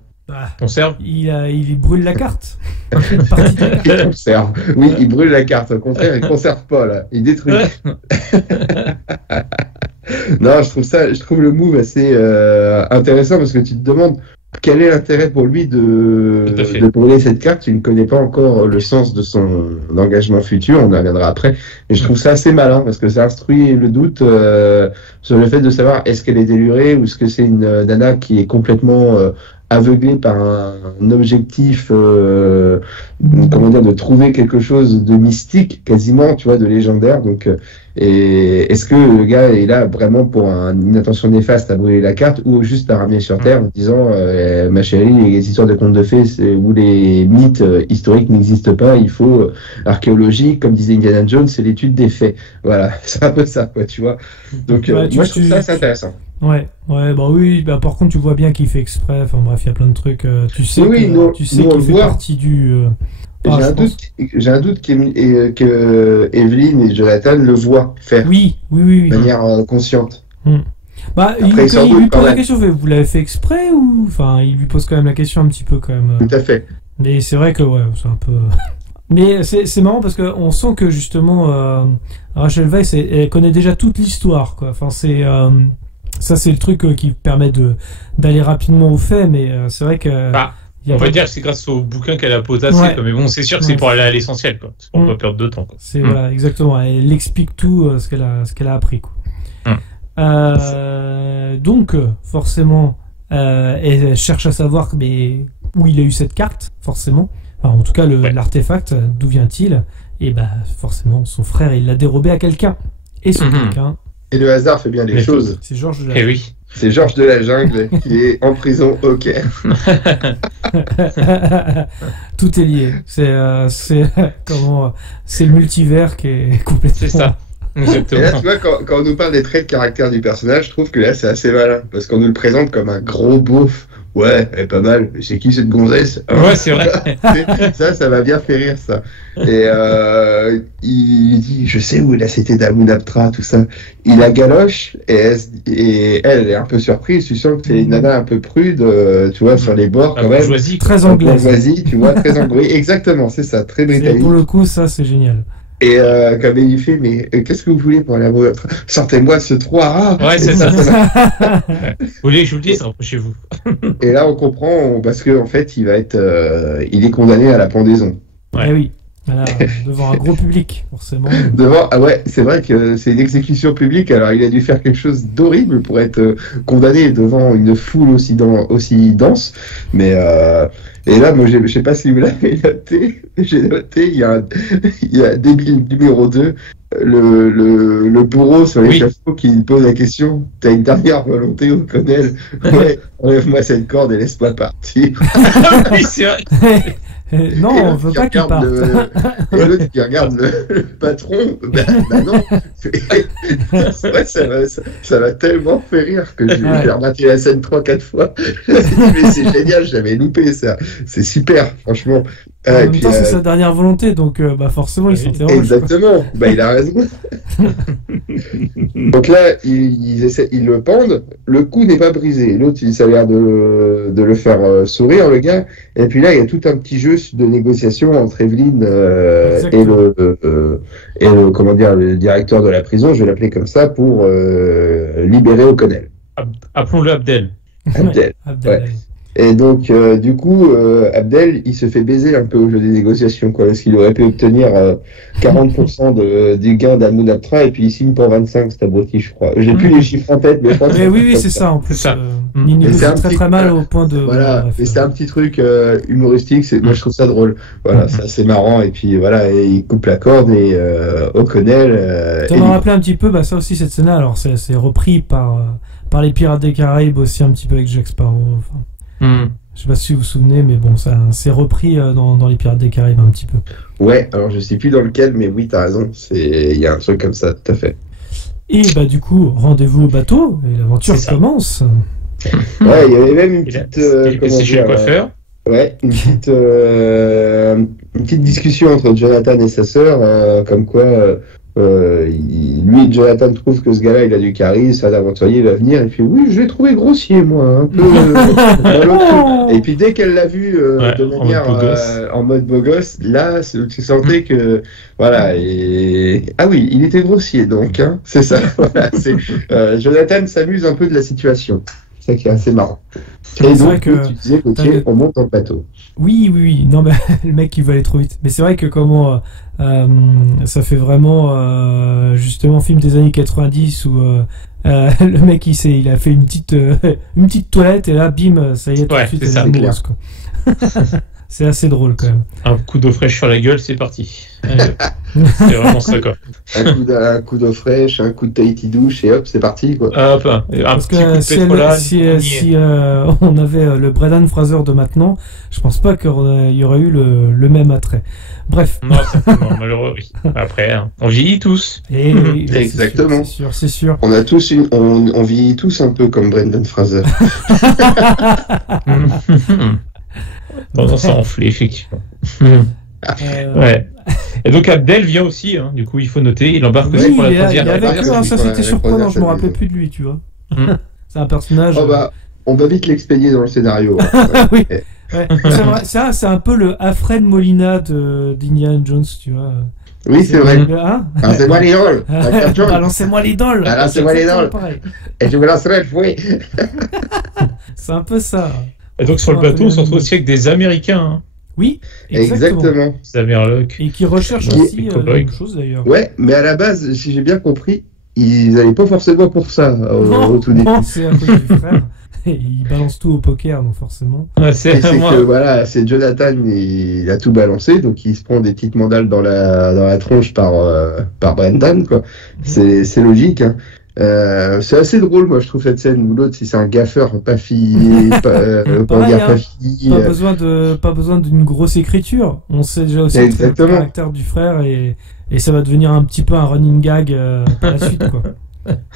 Conserve. Il brûle la carte. Il conserve. Oui, il brûle la carte. Au contraire, il conserve pas, là. Il détruit. Non, je trouve le move assez intéressant parce que tu te demandes quel est l'intérêt pour lui de brûler cette carte. Tu ne connais pas encore le sens de son engagement futur, on y reviendra après. Et je trouve ça assez malin parce que ça instruit le doute sur le fait de savoir est-ce qu'elle est délurée ou est-ce que c'est une nana qui est complètement aveuglée par un objectif, comment dire, de trouver quelque chose de mystique, quasiment, tu vois, de légendaire. Donc, et est-ce que le gars est là vraiment pour une intention néfaste à brûler la carte ou juste à ramener sur Terre en disant ma chérie, les histoires de contes de fées où les mythes historiques n'existent pas, il faut l'archéologie, comme disait Indiana Jones, c'est l'étude des faits. Voilà, c'est un peu ça, quoi, tu vois. Donc, moi, je trouve ça assez intéressant. Ouais, bah oui, bah par contre, tu vois bien qu'il fait exprès, enfin bref, il y a plein de trucs, tu sais qu'il fait partie du... J'ai un doute que Evelyn et Jonathan le voient faire. Oui. De manière consciente. Bah, après, il lui pose la question, vous l'avez fait exprès ou... Enfin, il lui pose quand même la question un petit peu quand même. Tout à fait. Mais c'est vrai que, ouais, c'est un peu... Mais c'est marrant parce qu'on sent que justement, Rachel Weisz, elle connaît déjà toute l'histoire, quoi. Enfin, ça, c'est le truc qui permet d'aller rapidement au fait, mais c'est vrai que... on va dire que c'est grâce au bouquin qu'elle a potassé, ouais. Mais bon, c'est sûr que c'est pour aller à l'essentiel, quoi. C'est pour pas perdre de temps, quoi. Voilà, exactement. Elle explique tout ce qu'elle a appris, quoi. Donc, forcément, elle cherche à savoir où il a eu cette carte, forcément. Enfin, en tout cas, l'artefact, d'où vient-il? Et bah, forcément, son frère, il l'a dérobé à quelqu'un. Et ce quelqu'un... Et le hasard fait bien les choses. C'est Georges de la Jungle. Oui. C'est Georges de la Jungle qui est en prison au Caire. Tout est lié. C'est le multivers qui est complètement... C'est ça. Exactement. Et là, tu vois, quand on nous parle des traits de caractère du personnage, je trouve que là, c'est assez malin. Parce qu'on nous le présente comme un gros beauf. Ouais, elle est pas mal. C'est qui cette gonzesse? Ouais, c'est vrai. ça m'a bien fait rire, ça. Et il dit, je sais où est la cité d'Amunaptra, tout ça. Il la galoche et elle est un peu surprise. Tu sens que c'est une nana un peu prude, tu vois, sur les bords quand même. Très anglaise. Vas-y, tu vois, très anglaise. Exactement, c'est ça, très britannique. Pour le coup, ça, c'est génial. Et comme il fait, mais qu'est-ce que vous voulez pour aller à votre... Sortez-moi ce trou. Ouais, c'est ça. Vous voulez que je vous le dise, rapprochez-vous. Et là, on comprend, parce qu'en fait, il est condamné à la pendaison. Ouais. Eh oui, voilà, devant un gros public, forcément. Ouais, c'est vrai que c'est une exécution publique, alors il a dû faire quelque chose d'horrible pour être condamné devant une foule aussi dense, mais... Et là, moi, je sais pas si vous l'avez noté, j'ai noté, il y a débile numéro 2, le bourreau sur l'échafaud qui pose la question, t'as une dernière volonté, O'Connell? Ouais, enlève-moi cette corde et laisse-moi partir. Oui, c'est vrai. Non, on veut pas qu'il parte. Et l'autre qui regarde le patron, bah non. Ouais, ça m'a tellement fait rire que j'ai rematé la scène 3-4 fois. Mais c'est génial, j'avais loupé ça. C'est super, franchement. En et même puis, temps, c'est sa dernière volonté, donc forcément, il s'interroge. exactement, il a raison. Donc là, ils le pendent, le cou n'est pas brisé. L'autre, ça a l'air de le faire sourire, le gars. Et puis là, il y a tout un petit jeu de négociation entre Evelyn et le comment dire, le directeur de la prison, je vais l'appeler comme ça, pour libérer O'Connell. Appelons-le Abdel. Abdel. Abdel. Ouais. Et donc, du coup, Abdel, il se fait baiser un peu au jeu des négociations, quoi, parce qu'il aurait pu obtenir 40% du gain d'Ahmoud Aptra, et puis il signe pour 25, cet abruti, je crois. J'ai plus les chiffres en tête, mais je crois que Mais oui, c'est ça, en plus. C'est ça. Il négocie c'est un très petit- très mal au point de... Voilà, bref, et c'est un petit truc humoristique, moi je trouve ça drôle. Voilà, ça c'est marrant, et puis voilà, et il coupe la corde, et O'Connell... Ça m'a rappelé un petit peu, ça aussi, cette scène-là, alors c'est repris par les Pirates des Caraïbes aussi, un petit peu avec Jack Sparrow, enfin... Je sais pas si vous vous souvenez, mais bon, ça c'est repris dans les Pirates des Caraïbes un petit peu. Ouais, alors je sais plus dans lequel, mais oui, t'as raison, il y a un truc comme ça, tout à fait. Et du coup, rendez-vous au bateau, et l'aventure C'est ça. commence. Ouais, il y avait même une Il petite... est passé chez le coiffeur. Ouais, une petite discussion entre Jonathan et sa sœur, comme quoi lui, Jonathan trouve que ce gars-là, il a du charisme, un aventurier va venir, et puis oui, je l'ai trouvé grossier, moi, un peu. Et puis dès qu'elle l'a vu de manière en mode beau gosse, là, tu sentais que voilà. Et ah oui, il était grossier, donc, hein, c'est ça. Voilà, Jonathan s'amuse un peu de la situation. C'est ça qui est assez marrant. Et C'est vrai donc, que tu disais, ok, on monte dans le bateau. Oui. Non, mais le mec, il veut aller trop vite. Mais c'est vrai que ça fait vraiment justement film des années 90 où le mec, il a fait une petite toilette et là, bim, ça y est, tout de suite, c'est ça, elle est amoureuse, quoi. C'est assez drôle quand même. Un coup d'eau fraîche sur la gueule, c'est parti. C'est vraiment ça, quoi. Un coup d'eau fraîche, un coup de Tahiti douche et hop, c'est parti, quoi. Hop, un Parce petit que coup de pétrolade. si on avait le Brendan Fraser de maintenant, je pense pas qu'il y aurait eu le même attrait. Bref. Non, certainement, malheureux, oui. Après, on vieillit tous. Et, Exactement. C'est sûr. On a tous on vieillit tous un peu comme Brendan Fraser. Tendance à enfler, effectivement. Ouais. Et donc Abdel vient aussi, hein. Du coup il faut noter, il embarque aussi pour la croisière. Il est avec eux, hein, ça c'était la surprenant, croisière, je me ça, rappelais oui. plus de lui, tu vois. C'est un personnage. Oh bah, on va vite l'expédier dans le scénario. Oui. Ouais. C'est vrai, ça, c'est un peu le Alfred Molina d'Indiana Jones, tu vois. Oui, c'est vrai. Hein Balancez-moi l'idole. Balancez-moi l'idole. Balancez-moi l'idole. Et je vous lancerai le fouet. C'est un peu ça. Et donc sur le bateau, on se retrouve aussi avec des Américains. Hein. Oui, exactement. Des Amerlocs. Et qui recherchent aussi la même chose d'ailleurs. Ouais, mais à la base, si j'ai bien compris, ils n'allaient pas forcément pour ça au tout début. Non, c'est un peu du frère. Il balance tout au poker, donc forcément. Ouais, c'est que voilà, c'est Jonathan, il a tout balancé, donc il se prend des petites mandales dans la tronche par Brendan, quoi. C'est logique, hein. C'est assez drôle, moi je trouve, cette scène où l'autre, si c'est un gaffeur, pas fini. Pas besoin d'une grosse écriture. On sait déjà aussi le caractère du frère et ça va devenir un petit peu un running gag par la suite, quoi.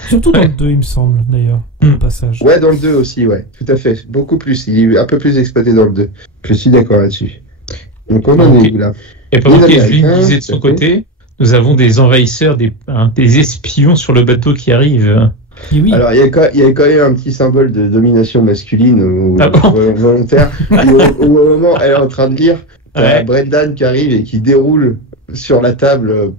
Surtout dans le 2, il me semble, d'ailleurs, au passage. Ouais, dans le 2 aussi, ouais, tout à fait. Beaucoup plus. Il est un peu plus exploité dans le 2. Je suis d'accord là-dessus. Donc on en est où, là? Et pendant qu'Evelyne disait de son côté, nous avons des envahisseurs, des espions sur le bateau qui arrivent. Oui. Alors, il y a quand même un petit symbole de domination masculine volontaire. Au moment où elle est en train de lire, Brendan qui arrive et qui déroule sur la table,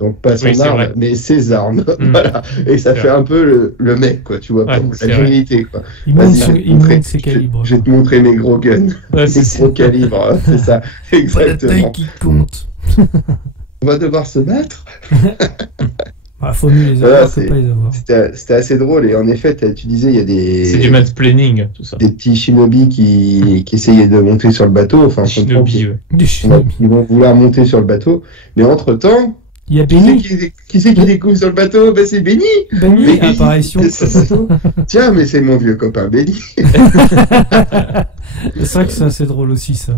donc pas son arme, mais ses armes. Voilà. Et ça fait un peu le mec, quoi, tu vois, la virilité, quoi. Il montre ses calibres. Je vais te montrer mes gros guns. Mes gros calibres, c'est ça. Exactement. Pas la taille qui compte. On va devoir se battre. Faut mieux les avoir que pas les avoir. C'était assez drôle, et en effet, tu disais, il y a des... C'est du mansplaining, tout ça. Des petits shinobi qui essayaient de monter sur le bateau. Enfin, ils vont vouloir monter sur le bateau. Mais entre-temps, il y a Benny. Qui c'est qui découvre sur le bateau? Ben, c'est Benny. Benny, apparition. Tiens, mais c'est mon vieux copain Benny. C'est vrai que c'est assez drôle aussi, ça.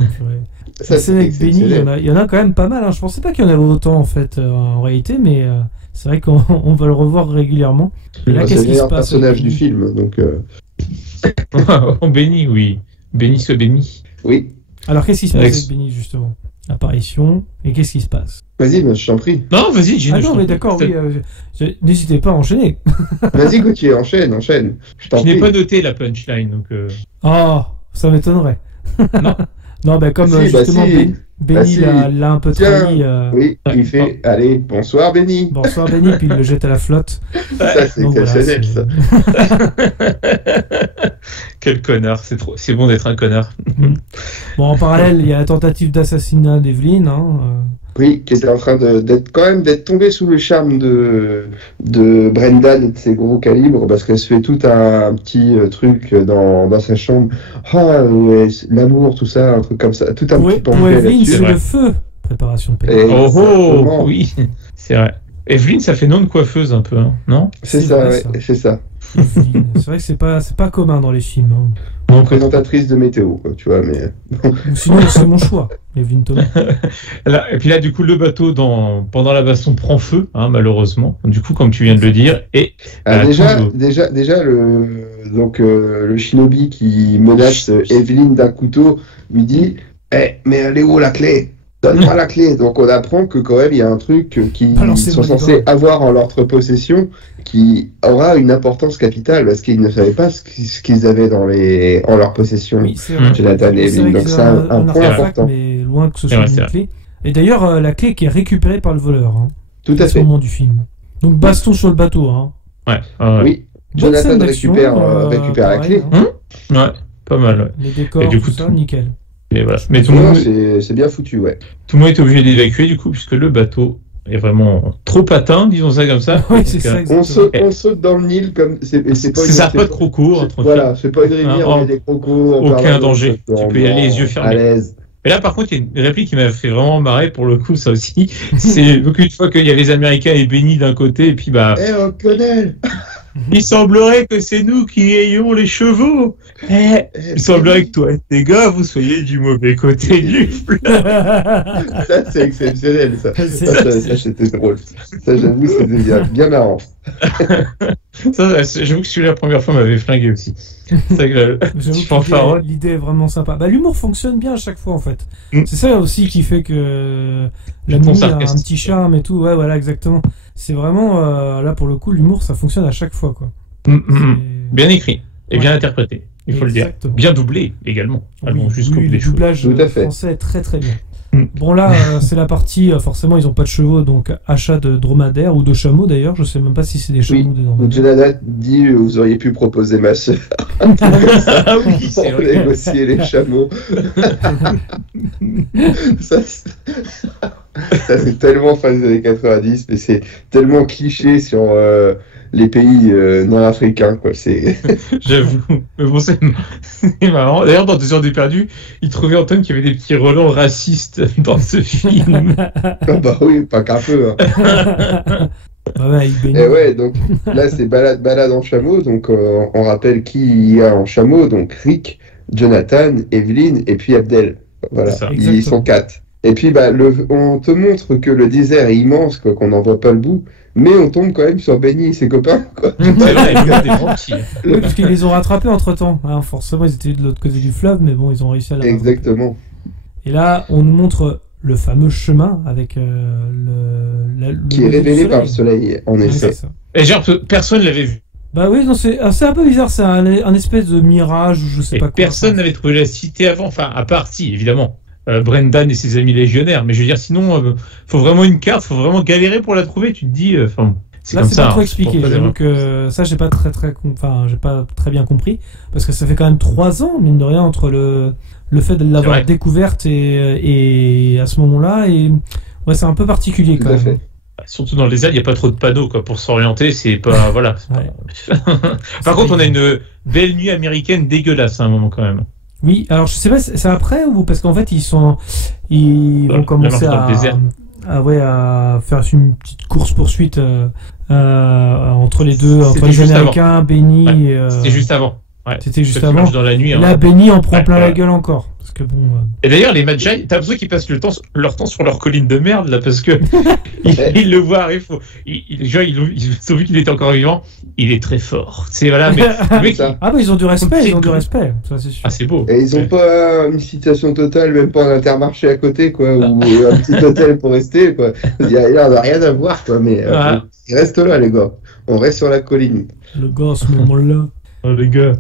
C'est avec Benny, il y en a quand même pas mal. Hein. Je pensais pas qu'il y en avait autant, en fait, en réalité, mais... C'est vrai qu'on va le revoir régulièrement. C'est le meilleur personnage du film, donc... On bénit, oui. Béni soit béni. Oui. Alors, qu'est-ce qui se passe Avec- avec Benny, justement? Apparition, et qu'est-ce qui se passe? Vas-y, je t'en prie. Non, vas-y, Gino. Ah non, mais d'accord, oui, n'hésitez pas à enchaîner. Vas-y, Gauthier, enchaîne. Je t'en Je n'ai prie. pas noté la punchline, donc. Oh, ça m'étonnerait. Non. Non, bah comme Si, justement si. Benny Bah, si. l'a un peu Tiens. trahi. Oui, il fait allez, bonsoir Benny. Bonsoir Benny, puis il le jette à la flotte. Ça, c'est Donc, voilà, exceptionnel, c'est- ça. Quel connard, c'est bon d'être un connard. Bon, en parallèle, il y a la tentative d'assassinat d'Evelyn. Hein, Oui, qui était en train d'être tombé sous le charme de Brendan et de ses gros calibres, parce qu'elle se fait tout un petit truc dans sa chambre. Ah, ouais, l'amour, tout ça, un truc comme ça. Tout un Pour petit pour pamphlet Evelyn, là-dessus. c'est vrai. le feu. Préparation de paix. Et- Oh, Exactement. oui, c'est vrai. Evelyne, ça fait nom de coiffeuse un peu, hein, non? C'est C'est ça, vrai, ouais, ça. c'est ça. Evelyn. C'est vrai que c'est pas commun dans les films. Hein. Présentatrice de météo, quoi, tu vois, mais... Ou sinon, c'est mon choix, Evelyn Thomas. Et puis là, du coup, le bateau, pendant la baston, prend feu, hein, malheureusement. Du coup, comme tu viens de le dire. Et Ah, Tango. déjà le shinobi qui menace Evelyn d'un couteau lui dit mais elle est où la clé? Donne-moi la clé. Donc on apprend que quand même il y a un truc qu'ils Balancez-moi sont les censés doigts. avoir en leur possession qui aura une importance capitale parce qu'ils ne savaient pas ce qu'ils avaient en leur possession. Oui, c'est vrai. Jonathan et C'est Evelyn. vrai Donc qu'ils c'est ont un point artefact, important. mais loin que ce C'est soit vrai, une c'est clé. Et d'ailleurs, la clé qui est récupérée par le voleur. Hein, Tout à à ce fait. moment du film. Donc baston sur le bateau. Hein. Ouais, ouais. Oui. Bonne Jonathan scène d'action, récupère la pareil, clé. hein. Ouais, pas mal, ouais. Les décors, Et du coup, tout ça, tout- nickel. Et voilà. Mais tout le Non, monde c'est bien foutu, ouais. est obligé d'évacuer, du coup, puisque le bateau est vraiment trop patin, disons ça comme ça. Oui, Donc, c'est ça, On exactement. saute dans le Nil comme c'est pas ça pas de croco, hein, tranquille. Voilà, c'est pas une rivière, Ah, il y a des crocos. on aucun parle de- danger. Tu peux y aller les yeux fermés. À l'aise. Et là, par contre, il y a une réplique qui m'a fait vraiment marrer pour le coup, ça aussi. C'est donc une fois qu'il y a les Américains et Benny d'un côté, et puis bah, Eh, O'Connell. il semblerait que c'est nous qui ayons les chevaux. Il semblerait que toi et tes gars, vous soyez du mauvais côté du fleuve. Ça, c'est exceptionnel, ça. C'est- Ça, c'était drôle. Ça, j'avoue, c'était bien marrant. Ça, j'avoue que celui-là, la première fois, m'avait flingué aussi. C'est vrai que le J'avoue petit que fanfaron. l'idée est vraiment sympa. Bah, l'humour fonctionne bien à chaque fois en fait. Mm. C'est ça aussi qui fait que la Ton mimi a un sarcasme. petit charme et tout. Ouais, voilà, exactement. C'est vraiment là pour le coup, l'humour ça fonctionne à chaque fois quoi. C'est- Bien écrit et Ouais. bien interprété, il faut le dire. Exactement. Bien doublé également. Allons Oui, jusqu'au oui, bout le des choses. doublage Tout à fait. français est très très bien. Mm. Bon là, c'est la partie, forcément ils ont pas de chevaux, donc achat de dromadaires ou de chameaux d'ailleurs, je sais même pas si c'est des chameaux Oui. ou des dromadaires. Jonathan dit vous auriez pu proposer ma sœur Ah oui, c'est pour vrai. négocier les chameaux. Ça, c'est tellement fin des années 90, mais c'est tellement cliché sur les pays nord-africains, quoi. C'est J'avoue. Mais bon, c'est marrant. D'ailleurs, dans 2 heures de perdu, il trouvait Antoine qu'il y avait des petits relents racistes dans ce film. Ah bah oui, pas qu'un peu. Hein. Bah ouais, il baigne. Et ouais, donc là c'est balade en chameau, donc on rappelle qui il y a en chameau, donc Rick, Jonathan, Evelyn et puis Abdel. Voilà, C'est ça. ils Exactement. sont 4. Et puis bah on te montre que le désert est immense, quoi, qu'on n'en voit pas le bout, mais on tombe quand même sur Benny et ses copains, quoi. C'est vrai, il y a des gentils. Oui, parce qu'ils les ont rattrapés entre temps. Forcément, ils étaient de l'autre côté du fleuve, mais bon, ils ont réussi à les rattraper. Exactement. Et là, on nous montre le fameux chemin avec le Qui est lever du révélé par le soleil. soleil, en Ouais, effet. c'est ça. Et genre, personne l'avait vu. Bah oui, non, c'est un peu bizarre, c'est un espèce de mirage ou je sais Et pas quoi. personne n'avait trouvé la cité avant. Enfin, à part, si, évidemment. Brendan et ses amis légionnaires. Mais je veux dire, sinon, faut vraiment une carte, faut vraiment galérer pour la trouver. Tu te dis, enfin, c'est Là, comme c'est ça. pas trop hein, expliqué. c'est pour ça, J'avoue que ça, j'ai pas j'ai pas très bien compris parce que ça fait quand même 3 ans, mine de rien, entre le fait de l'avoir vrai. découverte et à ce moment-là. Et ouais, c'est un peu particulier Tout quand à même. fait. Surtout dans les airs, il n'y a pas trop de panneaux quoi, pour s'orienter. C'est pas. Voilà. c'est Ouais. pas- Par contre, on a une belle nuit américaine dégueulasse à un moment quand même. Oui, alors je sais pas, c'est après ou parce qu'en fait ils vont commencer dans le désert. à faire une petite course poursuite entre les deux, entre C'était les juste Américains, Benny. Ouais, et, C'était juste avant. Ouais. C'était juste Ceux qui avant. marchent dans la nuit. Et hein. là, Benny en prend Ouais, plein la ouais. gueule encore. Parce que bon. Et d'ailleurs, les Magi, t'as l'impression qu'ils passent leur temps sur leur colline de merde, là, parce que ils le voient arriver. Ils ont vu qu'il était encore vivant. Il est très fort. C'est voilà, mais le mec, Ah bah ils ont du respect, ça c'est sûr. Ah, c'est beau. Et ils ont pas une citation totale, même pas un Intermarché à côté, quoi, ou un petit hôtel pour rester, quoi. Il y a rien à voir, quoi, mais ils restent là, les gars. On reste sur la colline. Le gars, à ce moment-là. Oh, les gars.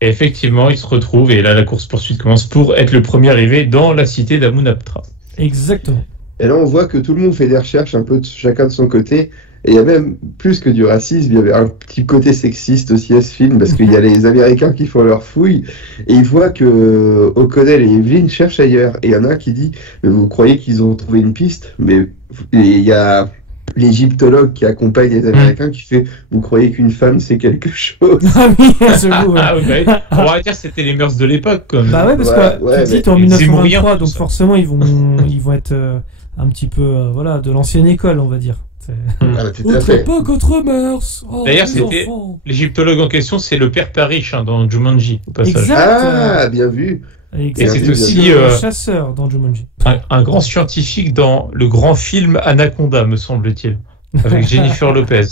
Et effectivement, ils se retrouvent, et là, la course-poursuite commence pour être le premier arrivé dans la cité d'Amun-Aptra. Exactement. Et là, on voit que tout le monde fait des recherches un peu chacun de son côté. Et il y a même plus que du racisme, il y avait un petit côté sexiste aussi à ce film, parce qu'il y a les Américains qui font leur fouille, et ils voient que O'Connell et Evelyn cherchent ailleurs. Et il y en a un qui dit, mais vous croyez qu'ils ont trouvé une piste? Mais il y a l'égyptologue qui accompagne les Américains qui fait, vous croyez qu'une femme c'est quelque chose? Ah oui, j'avoue. Ouais. Ah, ouais, on va dire que c'était les mœurs de l'époque, comme. Bah ouais, parce que tu dis, t'es en mais 1923, donc forcément ils vont être un petit peu voilà, de l'ancienne école, on va dire. Autre époque, autre mœurs. Oh, d'ailleurs, c'était l'égyptologue en question, c'est le père Parish dans Jumanji, au passage. Exact. Ah, bien vu. Et c'est aussi le chasseur dans Jumanji. Un grand scientifique dans le grand film Anaconda, me semble-t-il, avec Jennifer Lopez.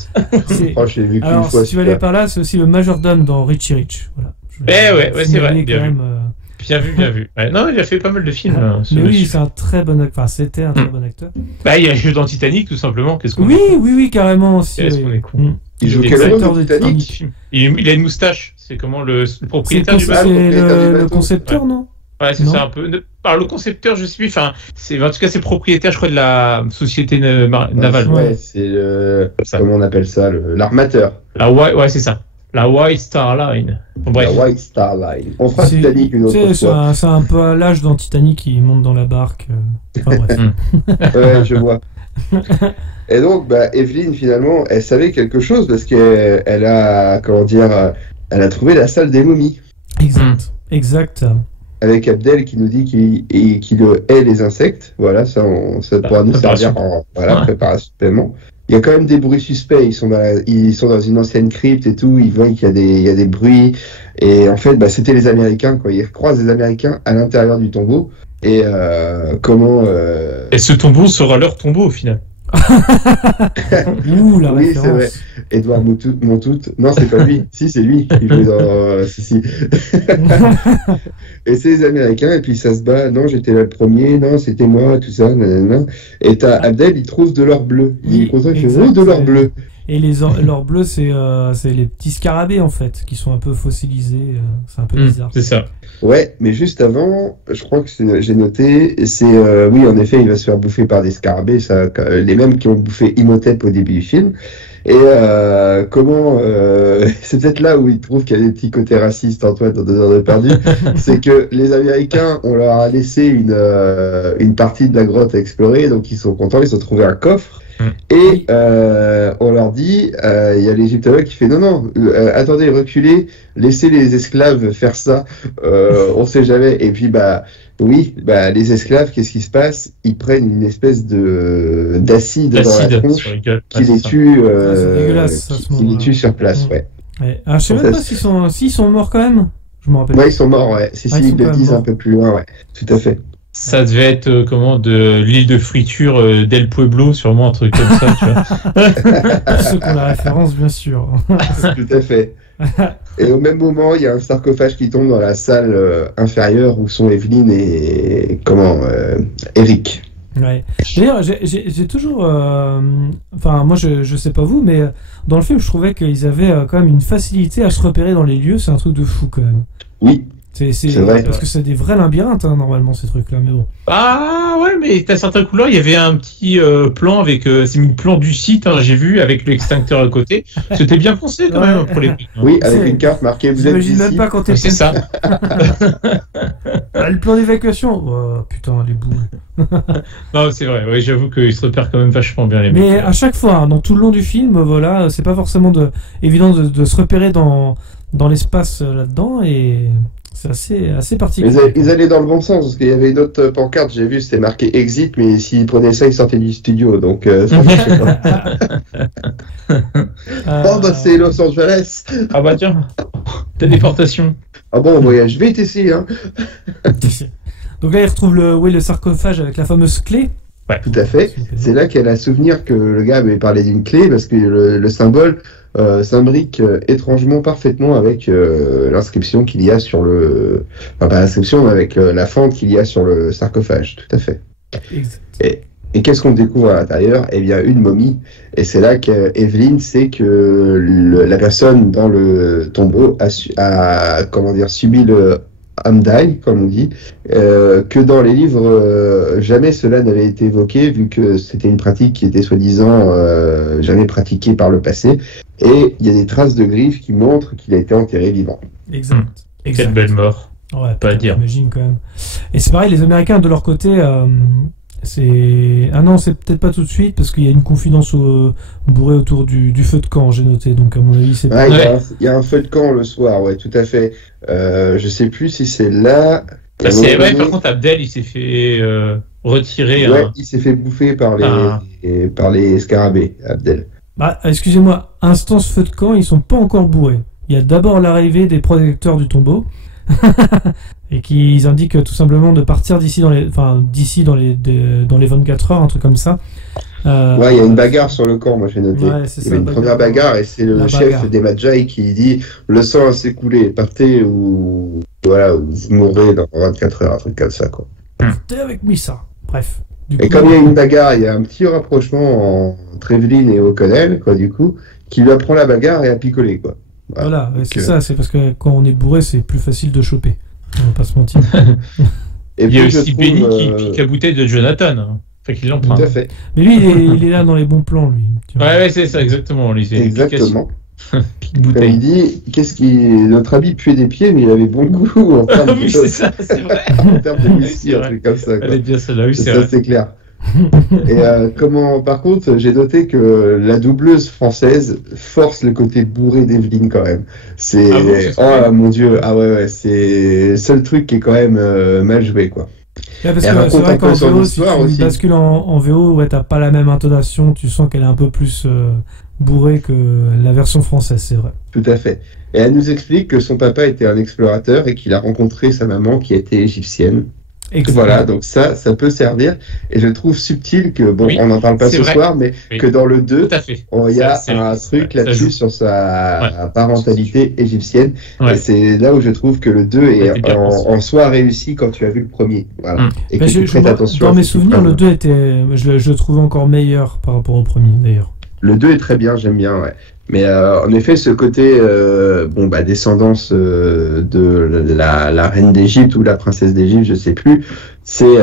J'ai vu alors, fois, si tu vas aller par là, c'est aussi le majordome dans Richie Rich. Voilà. Ouais, c'est vrai. Bien vu. Bien vu. Ouais, non, il a fait pas mal de films. Mais oui, c'est un très bon acteur. Enfin, c'était un très bon acteur. Bah, il a joué dans Titanic, tout simplement. Oui, carrément aussi. Qu'est-ce qu'on est con. Il joue quel rôle de Titanic? Il a une moustache. C'est comment le propriétaire du bateau. C'est le concepteur, non? Ouais, c'est ça un peu. Alors, le concepteur, je suis. Enfin, en tout cas, c'est le propriétaire, je crois, de la société navale. Ouais, c'est comment on appelle ça, l'armateur. Ouais, c'est ça. La White Star Line. Bref. La White Star Line. On fera Titanic une autre fois. C'est un peu à l'âge dans Titanic, il monte dans la barque. Enfin bref. Ouais, je vois. Et donc, Evelyn, finalement, elle savait quelque chose parce qu'elle a, elle a trouvé la salle des momies. Exact. Avec Abdel qui nous dit qu'il hait les insectes. Voilà, ça pourra nous servir en préparation de paiement. Il y a quand même des bruits suspects, ils sont dans une ancienne crypte et tout, ils voient qu'il y a des bruits, et en fait, c'était les Américains, quoi. Ils croisent les Américains à l'intérieur du tombeau, et Et ce tombeau sera leur tombeau, au final. Ouh, la oui, référence. c'est vrai. Edouard Montout. Non, c'est pas lui. Si, c'est lui qui joue dans... si. Et c'est les Américains, et puis ça se bat. Non, j'étais là le premier. Non, c'était moi, tout ça. Nanana. Et t'as Abdel, il trouve de l'or bleu. Il est content qu'il fait de l'or bleu. Et l'or bleu, c'est les petits scarabées, en fait, qui sont un peu fossilisés. C'est un peu bizarre. C'est ça. Ouais, mais juste avant, je crois que j'ai noté, oui, en effet, il va se faire bouffer par des scarabées, les mêmes qui ont bouffé Imhotep au début du film. Et c'est peut-être là où il trouve qu'il y a des petits côtés racistes, Antoine, dans 2 heures de perdu, c'est que les Américains, on leur a laissé une partie de la grotte à explorer, donc ils sont contents, ils ont trouvé un coffre. Et on leur dit, il y a l'égyptologue qui fait non, attendez, reculez, laissez les esclaves faire ça, on sait jamais. Et puis les esclaves, qu'est-ce qui se passe? Ils prennent une espèce d'acide dans la tronche qui les tue, qui les tue sur place. Ouais. Alors, je sais même pas s'ils sont morts quand même. Je me rappelle. Ouais, ils sont morts. Ouais. Ils le disent un peu plus loin. Ouais, tout à fait. Ça devait être de l'île de friture d'El Pueblo, sûrement un truc comme ça, tu vois. Pour ceux qui ont la référence, bien sûr. Tout à fait. Et au même moment, il y a un sarcophage qui tombe dans la salle inférieure où sont Evelyn et Eric. Ouais. D'ailleurs, j'ai toujours, enfin moi je sais pas vous, mais dans le film je trouvais qu'ils avaient quand même une facilité à se repérer dans les lieux. C'est un truc de fou quand même. Oui. C'est vrai. Parce que c'est des vrais labyrinthes, normalement, ces trucs-là, mais bon. Ah, ouais, mais t'as certains couleurs, il y avait un petit plan avec... c'est mis le plan du site, j'ai vu, avec l'extincteur à côté. C'était bien pensé, quand même, pour les... Oui, avec une carte marquée, vous êtes ici. Même pas quand t'es... C'est ça. Le plan d'évacuation. Oh, putain, les boules. Non, c'est vrai, oui, j'avoue qu'ils se repèrent quand même vachement bien, les mecs. Mais à chaque fois, dans tout le long du film, voilà, c'est pas forcément évident de se repérer dans l'espace là-dedans, et... C'est assez particulier. Ils allaient dans le bon sens, parce qu'il y avait une autre pancarte, j'ai vu, c'était marqué Exit, mais s'ils prenaient ça, ils sortaient du studio, donc ça marchait pas. C'est Los Angeles. Ah bah tiens, téléportation. Ah bon, voyage vite ici, hein. Donc là, il retrouve le sarcophage avec la fameuse clé. Ouais. Tout à fait. C'est là qu'elle a souvenir que le gars avait parlé d'une clé, parce que le symbole s'imbrique étrangement parfaitement avec l'inscription qu'il y a sur le... Enfin, pas l'inscription, mais avec la fente qu'il y a sur le sarcophage. Tout à fait. Exact. Et qu'est-ce qu'on découvre à l'intérieur? Eh bien, une momie. Et c'est là qu'Evelyn sait que la personne dans le tombeau a comment dire, subi le Hamdai, comme on dit, que dans les livres, jamais cela n'avait été évoqué, vu que c'était une pratique qui était soi-disant jamais pratiquée par le passé. Et il y a des traces de griffes qui montrent qu'il a été enterré vivant. Exact. Quelle belle mort. Ouais, pas à dire. J'imagine quand même. Et c'est pareil, les Américains de leur côté, c'est... Ah non, c'est peut-être pas tout de suite, parce qu'il y a une confidence bourrée autour du feu de camp, j'ai noté, donc à mon avis c'est pas... Il y a un feu de camp le soir, ouais, tout à fait. Je sais plus si c'est là... Par contre, Abdel, il s'est fait retirer... Ouais, il s'est fait bouffer par les scarabées, Abdel. Bah, excusez-moi, instance feu de camp, ils sont pas encore bourrés. Il y a d'abord l'arrivée des protecteurs du tombeau, et qui indiquent tout simplement de partir d'ici dans les 24 heures, un truc comme ça. Ouais, il y a une bagarre sur le camp, moi j'ai noté. Ouais, il y avait une première bagarre, et c'est le chef des Madjai qui dit le sang s'est coulé, partez ou voilà, ou vous mourrez dans 24 heures, un truc comme ça, quoi. T'es avec Missa. Bref. Et comme il y a une bagarre, il y a un petit rapprochement entre Evelyn et O'Connell, quoi, du coup, qui lui apprend la bagarre et à picoler, quoi. Voilà, c'est ça, c'est parce que quand on est bourré, c'est plus facile de choper. On va pas se mentir. Et il y a aussi Benny qui pique la bouteille de Jonathan. Enfin, qui l'emprunte. Tout à fait. Mais lui, il est là dans les bons plans, lui. Ouais, c'est ça, exactement. Lui, exactement. Bouteille. Il dit, notre habit puait des pieds, mais il avait bon goût en termes oui, c'est ça, c'est vrai. En termes de whisky, un truc comme ça. Elle est bien celle-là, oui, ça, c'est clair. Et par contre, j'ai noté que la doubleuse française force le côté bourré d'Evelyn quand même. C'est mon dieu, c'est le seul truc qui est quand même mal joué, quoi. Ouais, parce que c'est vrai qu'en VO, si tu bascules en VO, ouais, t'as pas la même intonation, tu sens qu'elle est un peu plus bourrée que la version française, c'est vrai. Tout à fait. Et elle nous explique que son papa était un explorateur et qu'il a rencontré sa maman qui était égyptienne. Excellent. Voilà, donc ça peut servir. Et je trouve subtil que, bon, on n'en parle pas ce soir, mais que dans le 2, il y a un truc là-dessus sur sa parentalité égyptienne. Ouais. Et c'est là où je trouve que le 2 est en soi réussi quand tu as vu le premier. Voilà. Et que tu prêtes attention. Dans mes souvenirs, le 2 était, je le trouve encore meilleur par rapport au premier, d'ailleurs. Le 2 est très bien, j'aime bien, ouais. Mais en effet, ce côté descendance de la reine d'Égypte ou la princesse d'Égypte, je sais plus, c'est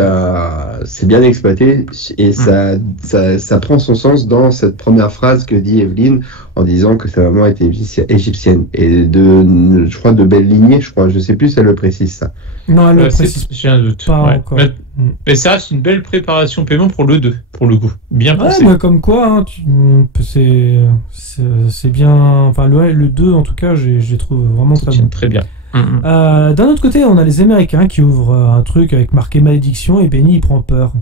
bien exploité et ça prend son sens dans cette première phrase que dit Evelyn en disant que sa maman était égyptienne et je crois de belle lignée, je sais plus si elle le précise ça. Non, elle le précise. J'ai un doute. Pas encore. Mais ça reste une belle préparation paiement pour le 2, pour le coup. Bien pensé. Ouais, comme quoi, hein, c'est bien. Enfin, le 2, en tout cas, je les trouve vraiment très bon. Très bien. D'un autre côté, on a les Américains qui ouvrent un truc avec marqué malédiction et Benny il prend peur.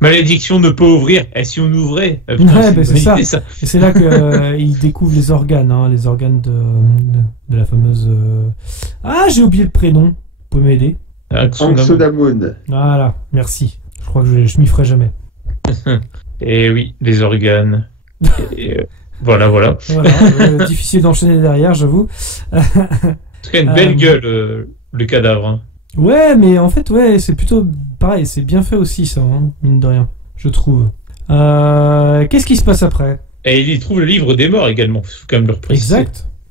Malédiction ne peut ouvrir. Et si on ouvrait c'est ça. Et c'est là qu'il découvre les organes de la fameuse. Ah, j'ai oublié le prénom. Vous pouvez m'aider? Anxodamoun. Voilà, merci. Je crois que je m'y ferai jamais. Et oui, les organes. Et, voilà. Difficile d'enchaîner derrière, j'avoue. En tout cas, une belle gueule, le cadavre. Hein. Ouais, mais en fait, c'est plutôt pareil. C'est bien fait aussi, ça, hein, mine de rien, je trouve. Qu'est-ce qui se passe après? Et il trouve le livre des morts également. Il faut quand même le préciser.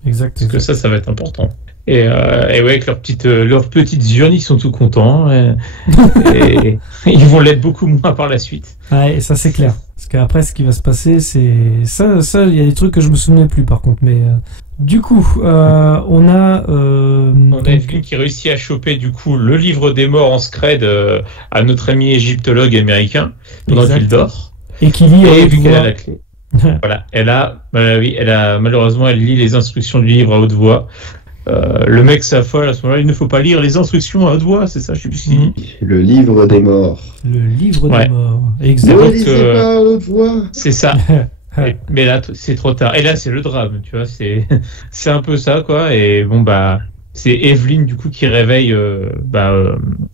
Exact. Parce que ça va être important. Et ouais, avec leurs petites urnes, ils sont tout contents. Et ils vont l'être beaucoup moins par la suite. Ouais, ça c'est clair. Parce qu'après, ce qui va se passer, c'est ça. Il y a des trucs que je me souvenais plus, par contre. Mais du coup, on a Evelyn qui réussit à choper du coup le livre des morts en scred à notre ami égyptologue américain pendant qu'il dort. Et qui lit. Et vu qu'elle a la clé. Voilà, elle a malheureusement, elle lit les instructions du livre à haute voix. Le mec s'affole à ce moment-là, il ne faut pas lire les instructions à haute voix, c'est ça, je sais plus ce qu'il dit. Le livre des morts. Le livre des morts, exactement. Ne lisez pas à haute voix. C'est ça. Mais là, c'est trop tard. Et là, c'est le drame, tu vois, c'est un peu ça, quoi. Et bon, c'est Evelyn du coup qui réveille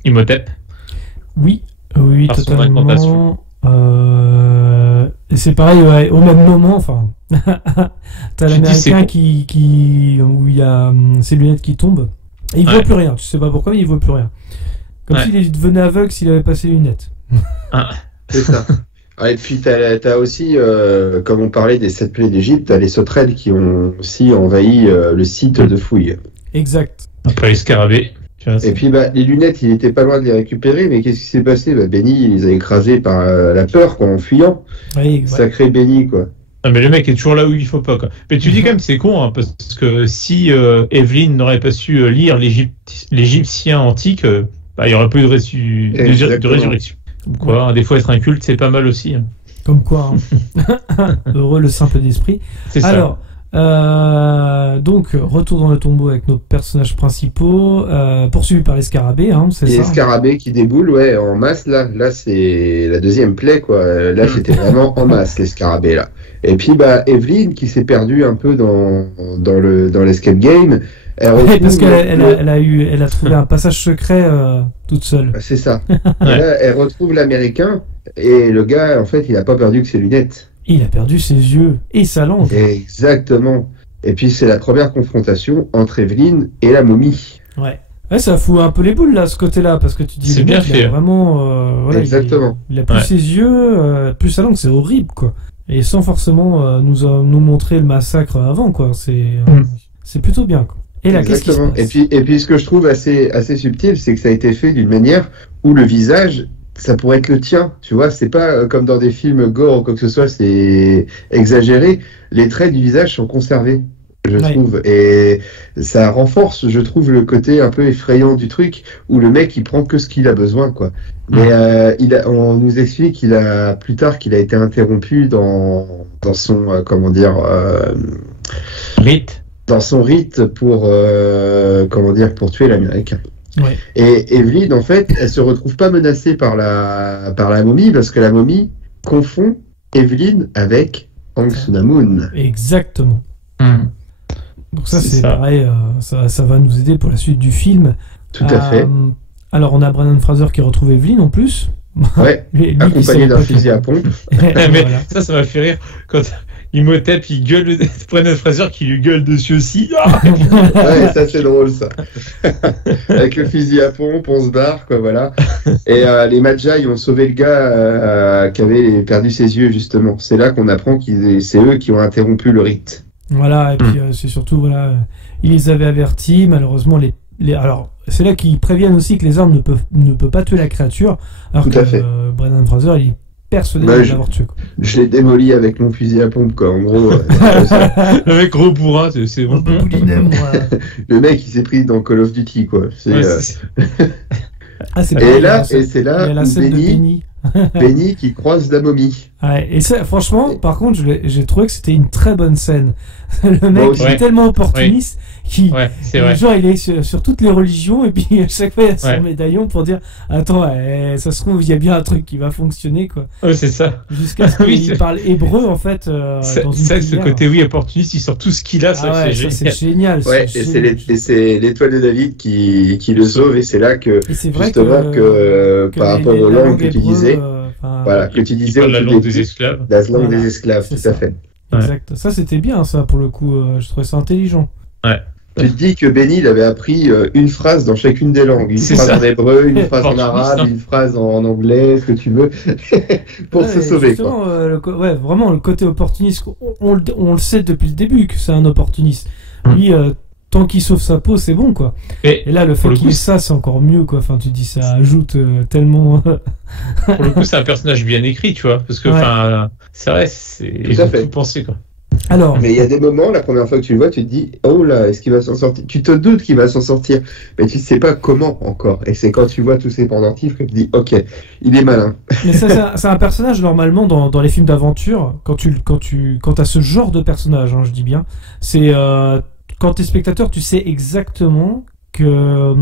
Imhotep. Oui, Par son totalement. incantation. Et c'est pareil, ouais, au même moment, enfin, t'as Tu dis, c'est l'américain où il y a ses lunettes qui tombent, et il voit plus rien, tu sais pas pourquoi, mais il voit plus rien. Comme s'il devenait aveugle s'il avait passé les lunettes. C'est ça. Et puis t'as aussi, comme on parlait des 7 plaies d'Égypte, t'as les sauterelles qui ont aussi envahi le site de fouille. Exact. Après les scarabées. Tu vois, Et puis les lunettes, il était pas loin de les récupérer, mais qu'est-ce qui s'est passé? Benny, il les a écrasées par la peur, quoi, en fuyant. Oui, Sacré Benny, quoi. Ah, mais le mec est toujours là où il faut pas, quoi. Mais tu dis quand même c'est con, hein, parce que si Evelyn n'aurait pas su lire l'égyptien antique, il y aurait pas eu de résurrection. Quoi, hein, des fois être un culte, c'est pas mal aussi. Hein. Comme quoi, hein. Heureux le simple d'esprit. C'est ça. Alors, donc, retour dans le tombeau avec nos personnages principaux, poursuivis par les scarabées, hein, c'est ça. Les scarabées qui déboulent, ouais, en masse, là c'est la deuxième plaie, quoi. Là, c'était vraiment en masse, les scarabées, là. Et puis, Evelyn, qui s'est perdue un peu dans l'escape game. Oui, parce qu'elle a trouvé un passage secret toute seule. C'est ça. Et là, elle retrouve l'américain, et le gars, en fait, il a pas perdu que ses lunettes. Il a perdu ses yeux et sa langue. Exactement. Et puis c'est la première confrontation entre Evelyn et la momie. Ouais, ça fout un peu les boules là, ce côté-là, parce que tu dis c'est bien fait. Vraiment, voilà, exactement. Il a plus ses yeux, plus sa langue, c'est horrible quoi. Et sans forcément nous montrer le massacre avant quoi. C'est plutôt bien quoi. Et là, qu'est-ce qui se passe ? Et puis ce que je trouve assez subtil, c'est que ça a été fait d'une manière où le visage, ça pourrait être le tien, tu vois, c'est pas comme dans des films gore ou quoi que ce soit, c'est exagéré. Les traits du visage sont conservés, je trouve, et ça renforce, je trouve, le côté un peu effrayant du truc, où le mec il prend que ce qu'il a besoin, quoi. Mais on nous explique plus tard qu'il a été interrompu dans son rite. Dans son rite pour tuer l'Américain. Ouais. Et Evelyn, en fait, elle se retrouve pas menacée par la momie, parce que la momie confond Evelyn avec Aang Sunamun. Exactement. Donc ça, c'est pareil, ça va nous aider pour la suite du film. Tout à fait. Alors, on a Brendan Fraser qui retrouve Evelyn en plus. Ouais, accompagné d'un fusil à pompe. Mais voilà. Ça m'a fait rire quand Imhotep, il gueule Brendan Fraser qui lui gueule dessus aussi. Ouais, ça c'est drôle ça. Avec le fusil à pompe, on se barre, quoi, voilà. Et les Magi ont sauvé le gars qui avait perdu ses yeux, justement. C'est là qu'on apprend que c'est eux qui ont interrompu le rite. Voilà, et puis c'est surtout, voilà, ils les avaient avertis, malheureusement, alors, c'est là qu'ils préviennent aussi que les armes ne peuvent pas tuer la créature, alors tout que Brendan Fraser, il est persuadé de l'avoir tué. Je l'ai démoli avec mon fusil à pompe, quoi, en gros. Le mec gros bourrin, c'est bon. Le mec, il s'est pris dans Call of Duty, quoi. C'est là Benny. Benny qui croise la momie. Ouais, et ça, franchement, par contre, j'ai trouvé que c'était une très bonne scène. Le mec est tellement opportuniste qu'il genre, il est sur toutes les religions et puis à chaque fois il y a son médaillon pour dire attends, ça se trouve il y a bien un truc qui va fonctionner quoi. Ouais, c'est ça. Jusqu'à ce qu'il parle hébreu en fait. Dans une ce côté opportuniste, il sort tout ce qu'il a, c'est génial. Ouais, et c'est l'étoile de David qui le sauve et c'est là que justement que par rapport aux langues que tu disais. Voilà, que tu disais la langue des esclaves. La langue des esclaves, tout à fait. Exact. Ça, c'était bien, ça, pour le coup. Je trouvais ça intelligent. Ouais. Tu te dis que Benny, il avait appris une phrase dans chacune des langues. Une phrase en hébreu, une phrase en arabe, une phrase en anglais, ce que tu veux, pour se sauver. Quoi. Vraiment, le côté opportuniste, on le sait depuis le début que c'est un opportuniste. Lui, tant qu'il sauve sa peau, c'est bon, quoi. Et là, le fait qu'il ait ça, c'est encore mieux, quoi. Enfin, tu dis, ça ajoute tellement... Pour le coup, c'est un personnage bien écrit, tu vois. Parce que, c'est vrai, ils ont tout pensé, quoi. Alors... Mais il y a des moments, la première fois que tu le vois, tu te dis, oh là, est-ce qu'il va s'en sortir? Tu te doutes qu'il va s'en sortir, mais tu ne sais pas comment encore. Et c'est quand tu vois tous ces pendentifs que tu te dis, ok, il est malin. Mais ça, c'est un personnage, normalement, dans les films d'aventure, quand t'as ce genre de personnage, hein, je dis bien, c'est... quand t'es spectateur, tu sais exactement que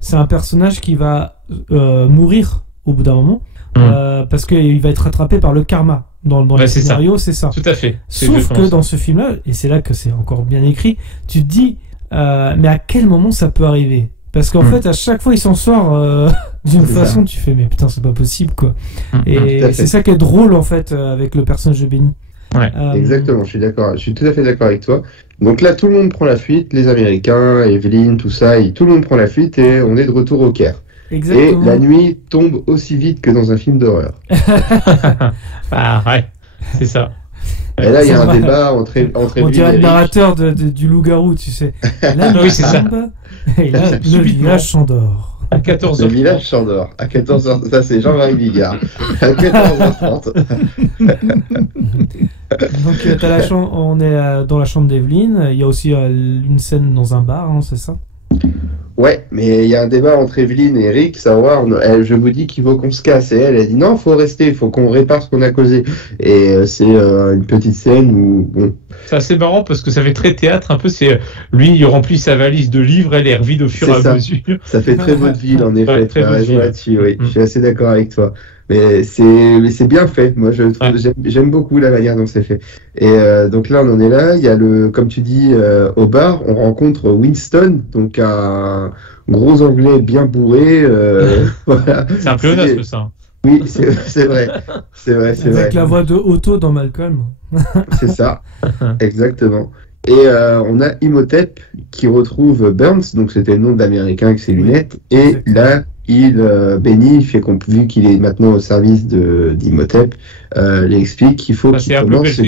c'est un personnage qui va mourir au bout d'un moment, parce qu'il va être rattrapé par le karma. Dans les scénarios, c'est ça. Tout à fait. Sauf que dans ce film-là, et c'est là que c'est encore bien écrit, tu te dis, mais à quel moment ça peut arriver? Parce qu'en fait, à chaque fois, il s'en sort d'une façon, tu fais, mais putain, c'est pas possible, quoi. Et c'est ça qui est drôle, en fait, avec le personnage de Benny. Ouais. Exactement, je suis tout à fait d'accord avec toi. Donc là, tout le monde prend la fuite, les Américains, Evelyn, tout ça, tout le monde prend la fuite et on est de retour au Caire. Exactement. Et la nuit tombe aussi vite que dans un film d'horreur. Ah ouais, c'est ça. Et là, il y a un débat entre On dirait le narrateur du loup-garou, tu sais. Là, oui, c'est ça. Et là, le village s'endort. À 14h. Le village s'endort. À 14h. Ça, c'est Jean-Marie Bigard. À 14h30. Donc, on est dans la chambre d'Evelyn. Il y a aussi une scène dans un bar, hein, c'est ça? Ouais, mais il y a un débat entre Evelyn et Rick, savoir, je vous dis qu'il faut qu'on se casse. Et elle dit non, faut rester, il faut qu'on répare ce qu'on a causé. Et c'est une petite scène où, bon. C'est assez marrant parce que ça fait très théâtre, un peu, c'est lui, il remplit sa valise de livres, elle est revide au fur et à mesure. Ça fait très vaudeville, en effet, tu as raison là-dessus, oui. Je suis assez d'accord avec toi. Mais c'est bien fait. Moi, j'aime beaucoup la manière dont c'est fait. Et donc là, on en est là. Il y a comme tu dis, au bar, on rencontre Winston, donc un gros anglais bien bourré. Voilà. C'est un pléonasme, ça. Oui, c'est vrai. C'est vrai. Avec la voix de Otto dans Malcolm. C'est ça, exactement. Et on a Imhotep qui retrouve Burns, donc c'était le nom d'Américain avec ses lunettes. Et là, Benny, vu qu'il est maintenant au service d'Imhotep, lui explique qu'il faut qu'il commence,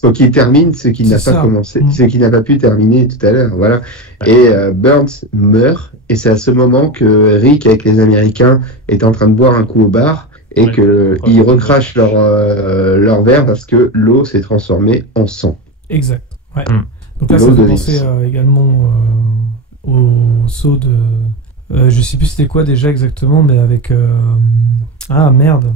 faut qu'il termine ce qu'il n'a pas commencé, ce qu'il n'a pas pu terminer tout à l'heure. Voilà. Et Burns meurt, et c'est à ce moment que Rick, avec les Américains, est en train de boire un coup au bar. Et qu'ils recrachent leur verre parce que l'eau s'est transformée en sang. Exact. Ouais. Donc là, ça fait penser également au saut de... je sais plus c'était quoi déjà exactement, mais avec... Ah merde.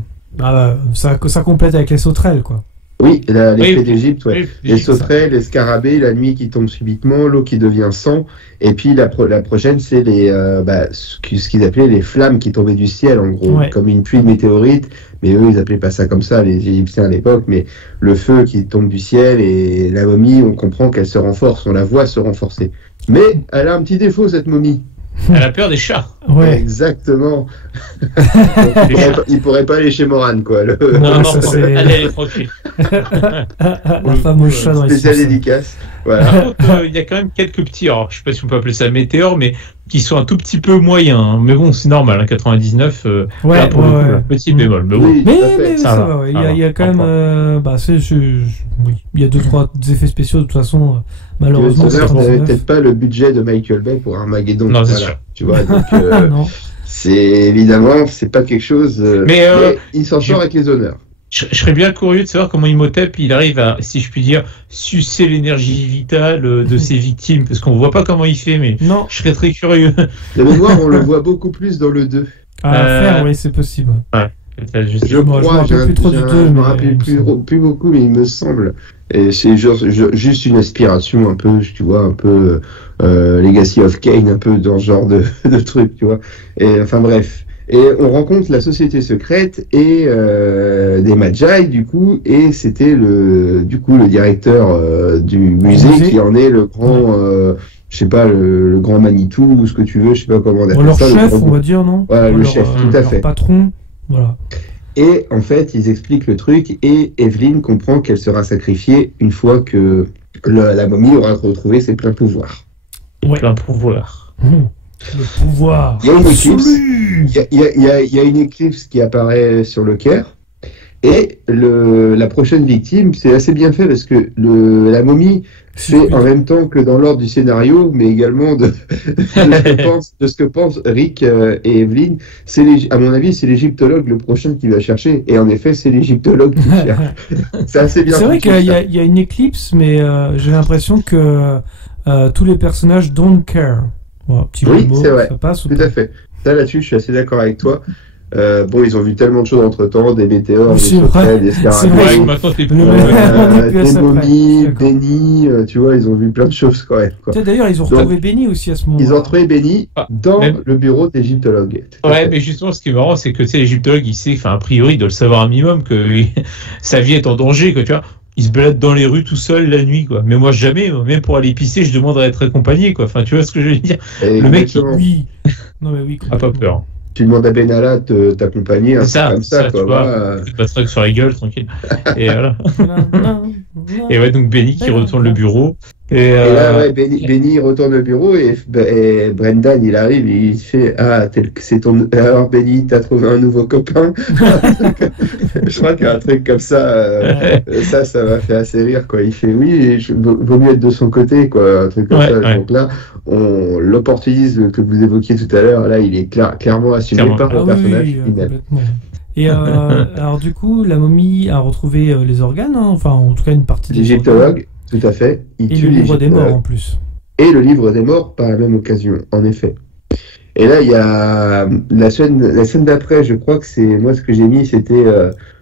Ça complète avec les sauterelles, quoi. Oui, l'effet d'Égypte, ouais. Les sauterelles, les scarabées, la nuit qui tombe subitement, l'eau qui devient sang, et puis la prochaine, c'est ce qu'ils appelaient les flammes qui tombaient du ciel, en gros, comme une pluie de météorites, mais eux, ils appelaient pas ça comme ça, les Égyptiens à l'époque, mais le feu qui tombe du ciel, et la momie, on comprend qu'elle se renforce, on la voit se renforcer. Mais elle a un petit défaut, cette momie. Elle a peur des chats. Ouais. Exactement. Il pourrait pas aller chez Moran, quoi. Non, elle est tranquille. La fameuse chat dans les spécial dédicace. Voilà. Par contre, il y a quand même quelques petits, alors je sais pas si on peut appeler ça météores, mais qui sont un tout petit peu moyens. Hein. Mais bon, c'est normal, hein, 99, petit bémol. Mais bon, mais ça va. Il y a quand même, oui, il y a 2-3 effets spéciaux de toute façon. Malheureusement, on n'avait peut-être pas le budget de Michael Bay pour Armageddon. Non, c'est sûr. Tu vois, donc c'est évidemment, c'est pas quelque chose. Mais il s'en sort avec les honneurs. Je serais bien curieux de savoir comment Imhotep il arrive à, si je puis dire, sucer l'énergie vitale de ses victimes, parce qu'on voit pas comment il fait, mais non. Je serais très curieux. La mémoire, on le voit beaucoup plus dans le 2. Oui, c'est possible. Ouais. Je crois, je me rappelle plus beaucoup, mais il me semble. Et c'est juste une aspiration un peu, tu vois, un peu Legacy of Kain, un peu dans ce genre de truc, tu vois. Et enfin bref. Et on rencontre la société secrète et des Magi, du coup, et c'était le directeur du musée qui en est le grand, je sais pas, le grand Manitou ou ce que tu veux, je sais pas comment on appelle ça. Leur chef, on va dire, non? Voilà, le chef, tout à fait. Leur patron, voilà. Et en fait, ils expliquent le truc et Evelyn comprend qu'elle sera sacrifiée une fois que la momie aura retrouvé ses pleins pouvoirs. Ouais. Plein pouvoir. Le pouvoir. Il y a une éclipse. Il y a une éclipse qui apparaît sur le Caire. Et la prochaine victime, c'est assez bien fait parce que la momie fait en même temps que dans l'ordre du scénario, mais également de ce que pensent Rick et Evelyn. À mon avis, c'est l'égyptologue le prochain qui va chercher. Et en effet, c'est l'égyptologue qui cherche. C'est assez bien. C'est vrai qu'il y a une éclipse, mais j'ai l'impression que tous les personnages don't care. Bon, oui, c'est vrai. Ça passe, tout à fait. Ça, là-dessus, je suis assez d'accord avec toi. Ils ont vu tellement de choses entre-temps, des météores, des sauterelles, des scarabées, des momies, Benny, tu vois, ils ont vu plein de choses quand même. D'ailleurs, ils ont retrouvé Benny aussi à ce moment-là. Ils ont retrouvé Benny dans le bureau d'égyptologue. Ouais, mais justement, ce qui est marrant, c'est que l'égyptologue, il sait, a priori, il doit le savoir un minimum, que sa vie est en danger, que tu vois. il se balade dans les rues tout seul la nuit, quoi. Mais moi, jamais, même pour aller pisser, je demande à être accompagné, quoi. Enfin, tu vois ce que je veux dire? Le mec, oui. Non, mais oui. A pas peur. Tu demandes à Benalla de t'accompagner, C'est ça, comme ça, tu vois. Pas de truc sur la gueule, tranquille. Et voilà. Et ouais, donc Benny qui retourne le bureau. Et là, ouais, Benny retourne au bureau et Brendan, il arrive et il fait c'est ton. Alors, Benny, t'as trouvé un nouveau copain. Je crois qu'il y a un truc comme ça. Ça m'a fait assez rire, quoi. Il fait oui, vaut mieux être de son côté, quoi. Un truc comme ça. Ouais. Donc là, l'opportunisme que vous évoquiez tout à l'heure, là, il est clairement assumé par le personnage lui-même. Et alors, du coup, la momie a retrouvé les organes, hein, enfin, en tout cas, une partie des L'égyptologue. Tout à fait. Et le livre des morts en plus. Et le livre des morts par la même occasion, en effet. Et là, il y a la scène d'après, je crois que c'est moi ce que j'ai mis, c'était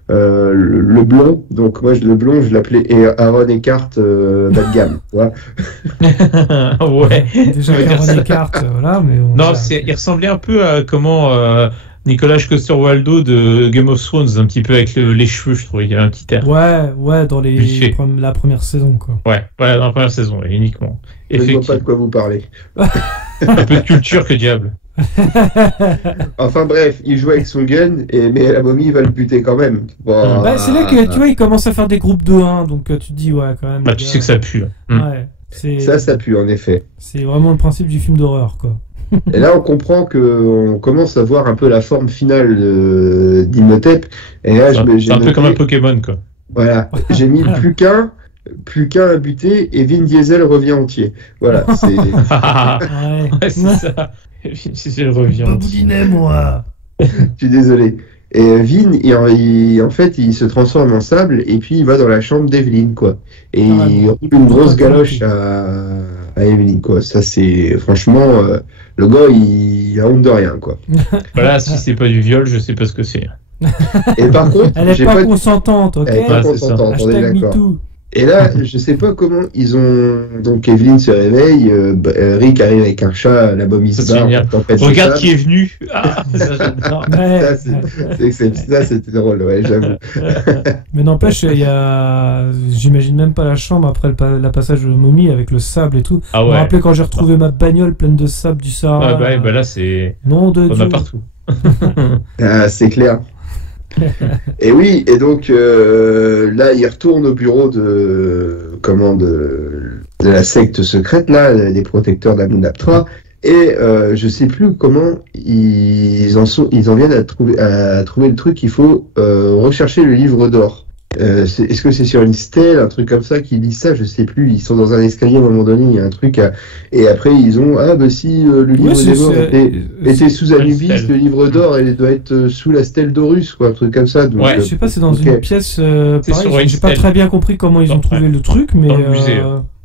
le blond. Donc moi, le blond, je l'appelais Aaron Eckhart bas de gamme. Tu vois. Ouais. Déjà Aaron Eckhart, voilà. Mais non, il ressemblait un peu à comment Nicolas Coster-Waldau de Game of Thrones, un petit peu avec les cheveux, je trouvais. Il y avait un petit air. Ouais, dans la première saison, quoi. Ouais, dans la première saison, uniquement. Je ne vois pas de quoi vous parlez. Un peu de culture que diable. Enfin bref, il joue avec son gun, mais la momie va le buter quand même. Bon, c'est là que tu vois, il commence à faire des groupes de 1, donc tu te dis, ouais, quand même. Tu sais que ça pue. Ouais, ça pue en effet. C'est vraiment le principe du film d'horreur, quoi. Et là, on comprend qu'on commence à voir un peu la forme finale d'Imhotep. Et là, c'est un peu comme un Pokémon, quoi. Voilà, j'ai mis plus qu'un à buter et Vin Diesel revient entier. Voilà, c'est. Ouais, c'est ça. Vin Diesel revient entier. Boudinet, moi. Je suis désolé. Et Vin, en fait, il se transforme en sable et puis il va dans la chambre d'Evelyn, quoi. Et il roule une grosse galoche à Evelyn, quoi. Ça, c'est franchement, le gars, il a honte de rien, quoi. Voilà, si c'est pas du viol, je sais pas ce que c'est. Et par contre, elle est pas consentante, ok. Elle est pas consentante, on est d'accord. Et là, je sais pas comment ils ont. Donc, Evelyn se réveille, Rick arrive avec un chat, la momie se barre. Regarde qui est venu. Ça, c'était drôle, ouais, j'avoue. Mais n'empêche, j'imagine même pas la chambre après le passage de momie avec le sable et tout. Ah ouais. Je me rappelais quand j'ai retrouvé ma bagnole pleine de sable du Sahara. Bah là, c'est. Nom de Dieu. On en a partout. C'est clair. Et oui, et donc là, il retourne au bureau de la secte secrète là, des protecteurs d'Amun-Aptra, et je sais plus comment ils en viennent à trouver le truc. Il faut rechercher le livre d'or. Est-ce que c'est sur une stèle, un truc comme ça qui lit ça? Je sais plus. Ils sont dans un escalier à un moment donné, il y a un truc et après ils ont le livre des morts était sous Anubis, le livre d'or et doit être sous la stèle d'Horus, quoi, un truc comme ça. Donc, je sais pas, c'est dans une pièce pareil, j'ai pas très bien compris comment ils ont trouvé le truc, mais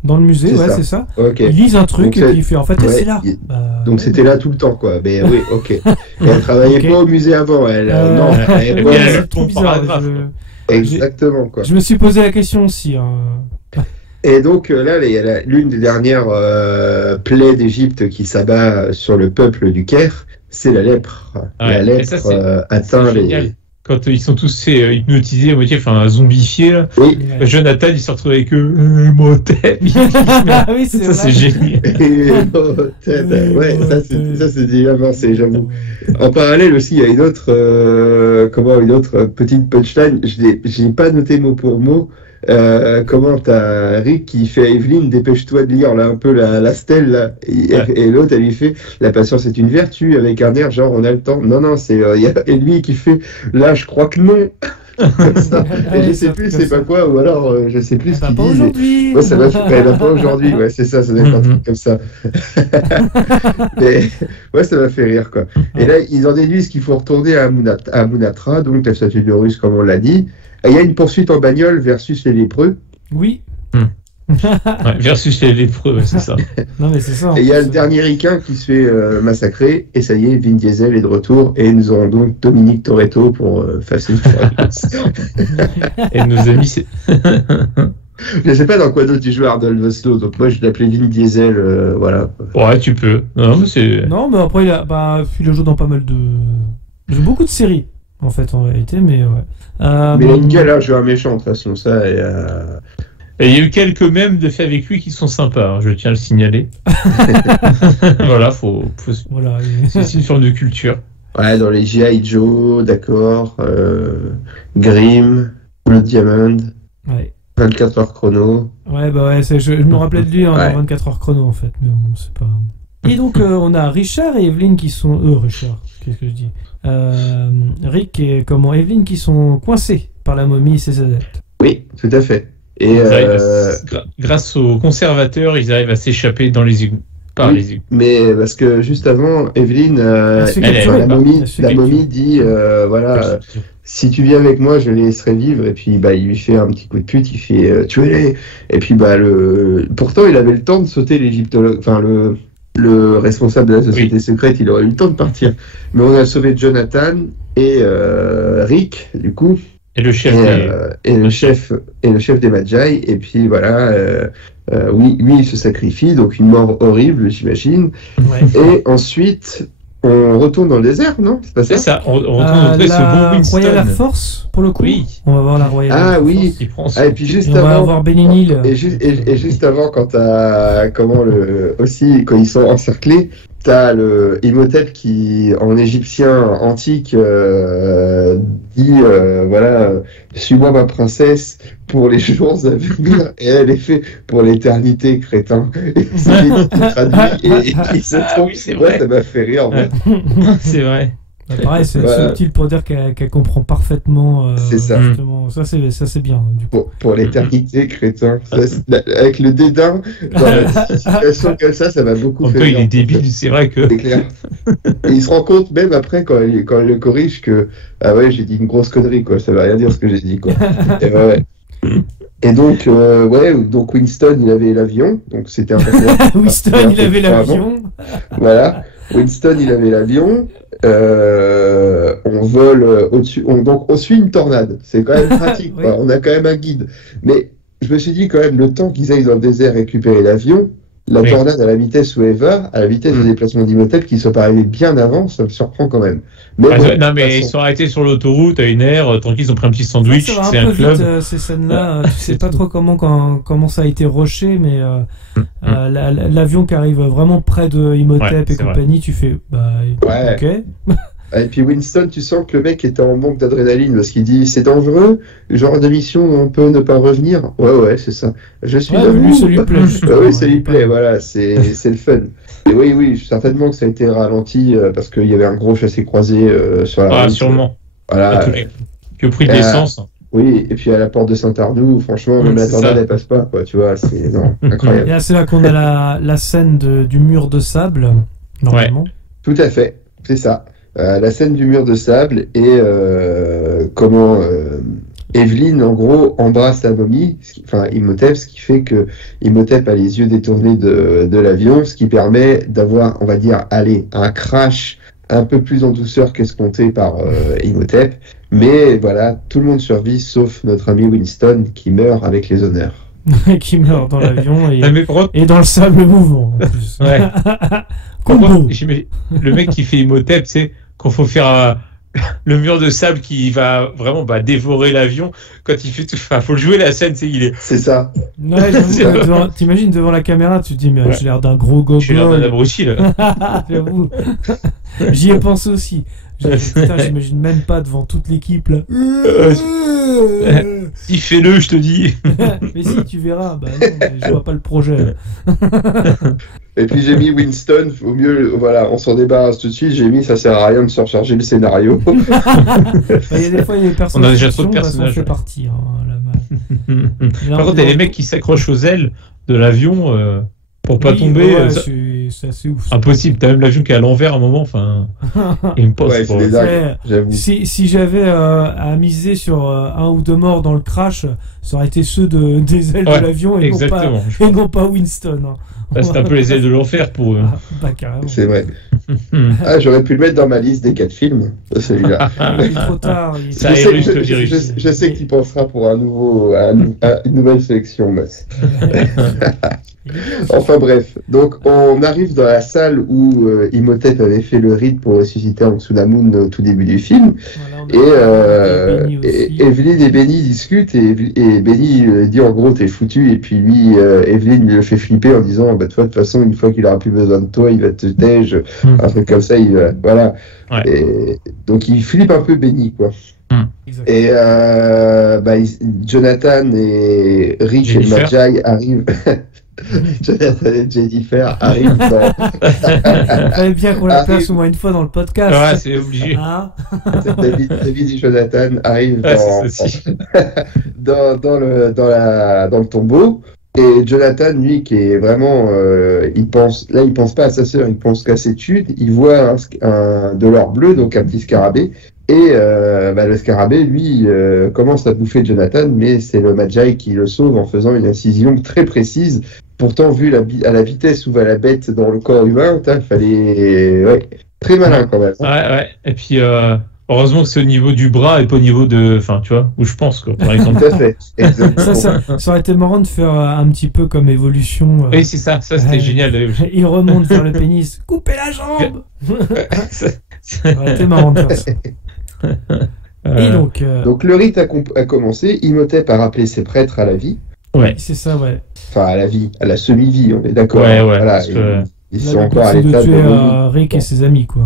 dans le musée, c'est ça. Okay. Ils lisent un truc et puis il fait en fait c'est là. Donc c'était là tout le temps, quoi. Mais oui, ok. Et elle travaillait pas au musée avant, elle. Non, c'est trop bizarre. Exactement, quoi. Je me suis posé la question aussi. Et donc là, il y a l'une des dernières plaies d'Égypte qui s'abat sur le peuple du Caire, c'est la lèpre. La lèpre atteint les. Quand ils sont tous hypnotisés, à moitié, zombifiés, là. Oui. Jonathan, il se retrouve avec eux. Motep. Oui, c'est ça, c'est génial. Ouais, ça, c'est déjà avancé, j'avoue. En parallèle aussi, il y a une autre petite punchline. Je n'ai pas noté mot pour mot. Comment t'as Rick qui fait à Evelyn, dépêche-toi de lire là un peu la stèle là, et l'autre elle lui fait la patience est une vertu avec un air genre on a le temps. Non c'est et lui qui fait là je crois que non. Ça. Et je sais plus c'est pas quoi, ou alors je sais plus ce qu'il dit. Pas aujourd'hui. Ouais, ça va pas aujourd'hui, ouais, c'est ça doit être un truc comme ça. Mais ouais, ça m'a fait rire, quoi. Et là, ils en déduisent qu'il faut retourner à Amun-Aptra, donc la statue de Horus, comme on l'a dit. Et il y a une poursuite en bagnole versus les lépreux. Oui. Versus les lépreux, c'est ça. Non, mais c'est ça. Et il y a le dernier ricain qui se fait massacrer, et ça y est, Vin Diesel est de retour, et nous aurons donc Dominique Toretto pour Fast and Furious. Et nos amis, c'est. Je sais pas dans quoi d'autre tu joues Arnold Vosloo, donc moi je l'appelais Vin Diesel, voilà. Ouais, tu peux. Non, mais c'est. Non, mais après il a joué dans pas mal de. Beaucoup de séries. en fait, en réalité, mais ouais. Mais il a une gueule à jouer un méchant, de toute façon, ça. Et il y a eu quelques mèmes de fait avec lui qui sont sympas, hein, je tiens à le signaler. Voilà, Voilà, c'est une forme de culture. Ouais, dans les G.I. Joe, d'accord. Grimm, Blood Diamond, ouais. 24 heures chrono. Ouais, bah ouais, je me rappelais de lui dans Ouais. 24 heures chrono, en fait, mais bon, c'est pas... Et donc, on a Richard et Evelyn qui sont... Richard, qu'est-ce que je dis Rick et Evelyn qui sont coincés par la momie et ses adeptes. Oui, tout à fait. Et Grâce aux conservateurs, ils arrivent à s'échapper dans les égouts. Par les égouts. mais parce que juste avant, Evelyn, la momie dit, voilà, si tu viens avec moi, je les laisserai vivre. Et puis, bah, il lui fait un petit coup de pute, il fait tuez-les. Et puis, bah, pourtant, il avait le temps de sauter l'égyptologue, enfin, le responsable de la société secrète, il aurait eu le temps de partir. Mais on a sauvé Jonathan et Rick, du coup. Et le chef le chef des Magi. Et puis, voilà, oui, lui, il se sacrifie, donc une mort horrible, j'imagine. Ouais. Et ensuite, on retourne dans le désert, non? C'est pas ça? C'est ça, on retourne retrouver ce bon Winston. Royal Air Force, pour le coup. Oui. On va voir la Royal Air Force. Oui. Il prend Et puis juste Et on avant, va avoir Benny Hill. et juste avant, quand t'as aussi quand ils sont encerclés, t'as le Imhotep qui, en égyptien antique, dit voilà, suis-moi ma princesse pour les jours à venir, et elle est faite pour l'éternité, crétin. Et c'est traduit et qui se trompe. Oui, c'est vrai. Ça m'a fait rire. En fait. C'est vrai. Bah, pareil, c'est Voilà. subtil pour dire qu'elle comprend parfaitement. C'est ça. Justement. Ça, c'est bien. Du coup. Pour l'éternité, crétin. Avec le dédain, dans la situation comme ça m'a beaucoup En fait tout cas, rire. il est débile, c'est vrai que. C'est clair. Et il se rend compte même après quand elle le corrige que ah ouais, j'ai dit une grosse connerie quoi, ça veut rien dire ce que j'ai dit quoi. Et ouais. Et donc donc Winston il avait l'avion, donc c'était un personnage. Winston, il avait l'avion. Voilà, Winston il avait l'avion. On vole au-dessus, donc on suit une tornade. C'est quand même pratique. Oui. Quoi. On a quand même un guide. Mais je me suis dit quand même le temps qu'ils aillent dans le désert récupérer l'avion. La tornade à la vitesse où elle va, à la vitesse de déplacement d'Imhotep, qui soit pas arrivé bien avant, ça me surprend quand même. Mais non, mais ils sont arrêtés sur l'autoroute à une aire, tranquille, ils ont pris un petit sandwich, ça va c'est un un peu club. vite, ces scènes-là. Tu sais pas trop comment ça a été rushé, mais l'avion qui arrive vraiment près de Imhotep et compagnie, tu fais ok. Et puis Winston, tu sens que le mec était en manque d'adrénaline parce qu'il dit c'est dangereux, genre de mission où on peut ne pas revenir. Ouais, c'est ça. Je suis lui, ça lui plaît. Oui, ça lui plaît, voilà, c'est le fun. Et oui, certainement que ça a été ralenti parce qu'il y avait un gros chassé-croisé sur la route. Ah, sûrement. Voilà. Qui au prix de l'essence. Oui, et puis à la porte de Saint-Arnoux, franchement, même la tornade, elle passe pas, quoi, tu vois, c'est incroyable. Et c'est là qu'on a la scène du mur de sable, normalement. Ouais. Tout à fait, c'est ça. La scène du mur de sable et comment Evelyn, en gros, embrasse la momie, Imhotep, ce qui fait que Imhotep a les yeux détournés de l'avion, ce qui permet d'avoir, on va dire, un crash un peu plus en douceur qu'escompté par Imhotep. Mais voilà, tout le monde survit, sauf notre ami Winston, qui meurt avec les honneurs. Qui meurt dans l'avion et dans le sable mouvant, en plus. Ouais. Combo. Le mec qui fait Imhotep, c'est qu'il faut faire le mur de sable qui va vraiment dévorer l'avion. Quand il fait tout, faut le jouer la scène, c'est ça. Ouais, j'avoue, t'imagines devant la caméra, tu te dis, mais j'ai l'air d'un gros gogol. J'ai l'air d'un abruti, là. J'avoue. J'y ai pensé aussi. Putain, j'imagine même pas devant toute l'équipe, là. Si, fais-le, je te dis. Mais si, tu verras. Non, mais je vois pas le projet. Et puis j'ai mis Winston, au mieux, voilà, on s'en débarrasse tout de suite. J'ai mis, ça sert à rien de surcharger le scénario. Il y a des fois, il y a des personnages. On a déjà trop de personnages. Ça fait partie. Par contre, il y a des mecs qui s'accrochent aux ailes de l'avion pour pas tomber. Ouais, c'est assez ouf. Impossible. T'as même l'avion qui est à l'envers à un moment. Enfin, il me pose. Ouais, c'est des dingues, j'avoue. Si j'avais à miser sur un ou deux morts dans le crash, ça aurait été ceux des ailes de l'avion et non pas Winston. C'est un peu les ailes de l'enfer pour eux. Carrément. C'est vrai. J'aurais pu le mettre dans ma liste des 4 films, celui-là. Il est trop tard. Je sais que tu penseras pour une nouvelle sélection, Mas. Enfin bref, donc on arrive dans la salle où Imhotep avait fait le rite pour ressusciter Anxunamun au tout début du film. Et Evelyn et Benny discutent et Benny dit en gros t'es foutu et puis lui Evelyn lui le fait flipper en disant bah toi de toute façon une fois qu'il aura plus besoin de toi il va te tège un truc comme ça voilà et donc il flippe un peu Benny quoi. Et Jonathan et Rick Jennifer. et Majai arrivent. Jonathan et Jennifer arrivent dans. Il fallait bien qu'on la place au moins une fois dans le podcast. Ouais, c'est obligé. Hein David et Jonathan arrivent dans le tombeau. Et Jonathan, lui, qui est vraiment, il pense pas à sa sœur, il pense qu'à ses études. Il voit un de l'or bleu, donc un petit scarabée. Et le scarabée, lui, commence à bouffer Jonathan, mais c'est le Majai qui le sauve en faisant une incision très précise. Pourtant, vu à la vitesse où va la bête dans le corps humain, il fallait... Ouais, très malin quand même. Ouais. Et puis, heureusement que c'est au niveau du bras et pas au niveau de... Enfin, tu vois, où je pense, quoi, par exemple. Tout à fait. Ça aurait été marrant de faire un petit peu comme évolution. Oui, c'est ça. Ça, c'était génial. Il remonte vers le pénis. Coupez la jambe. Ça aurait été marrant de faire ça. Et donc le rite a commencé. Imhotep a rappelé ses prêtres à la vie. Ouais, c'est ça, ouais. Enfin, à la vie, à la semi-vie, on est d'accord. Ouais, voilà, ils sont encore à l'état de Rick et ses amis, quoi.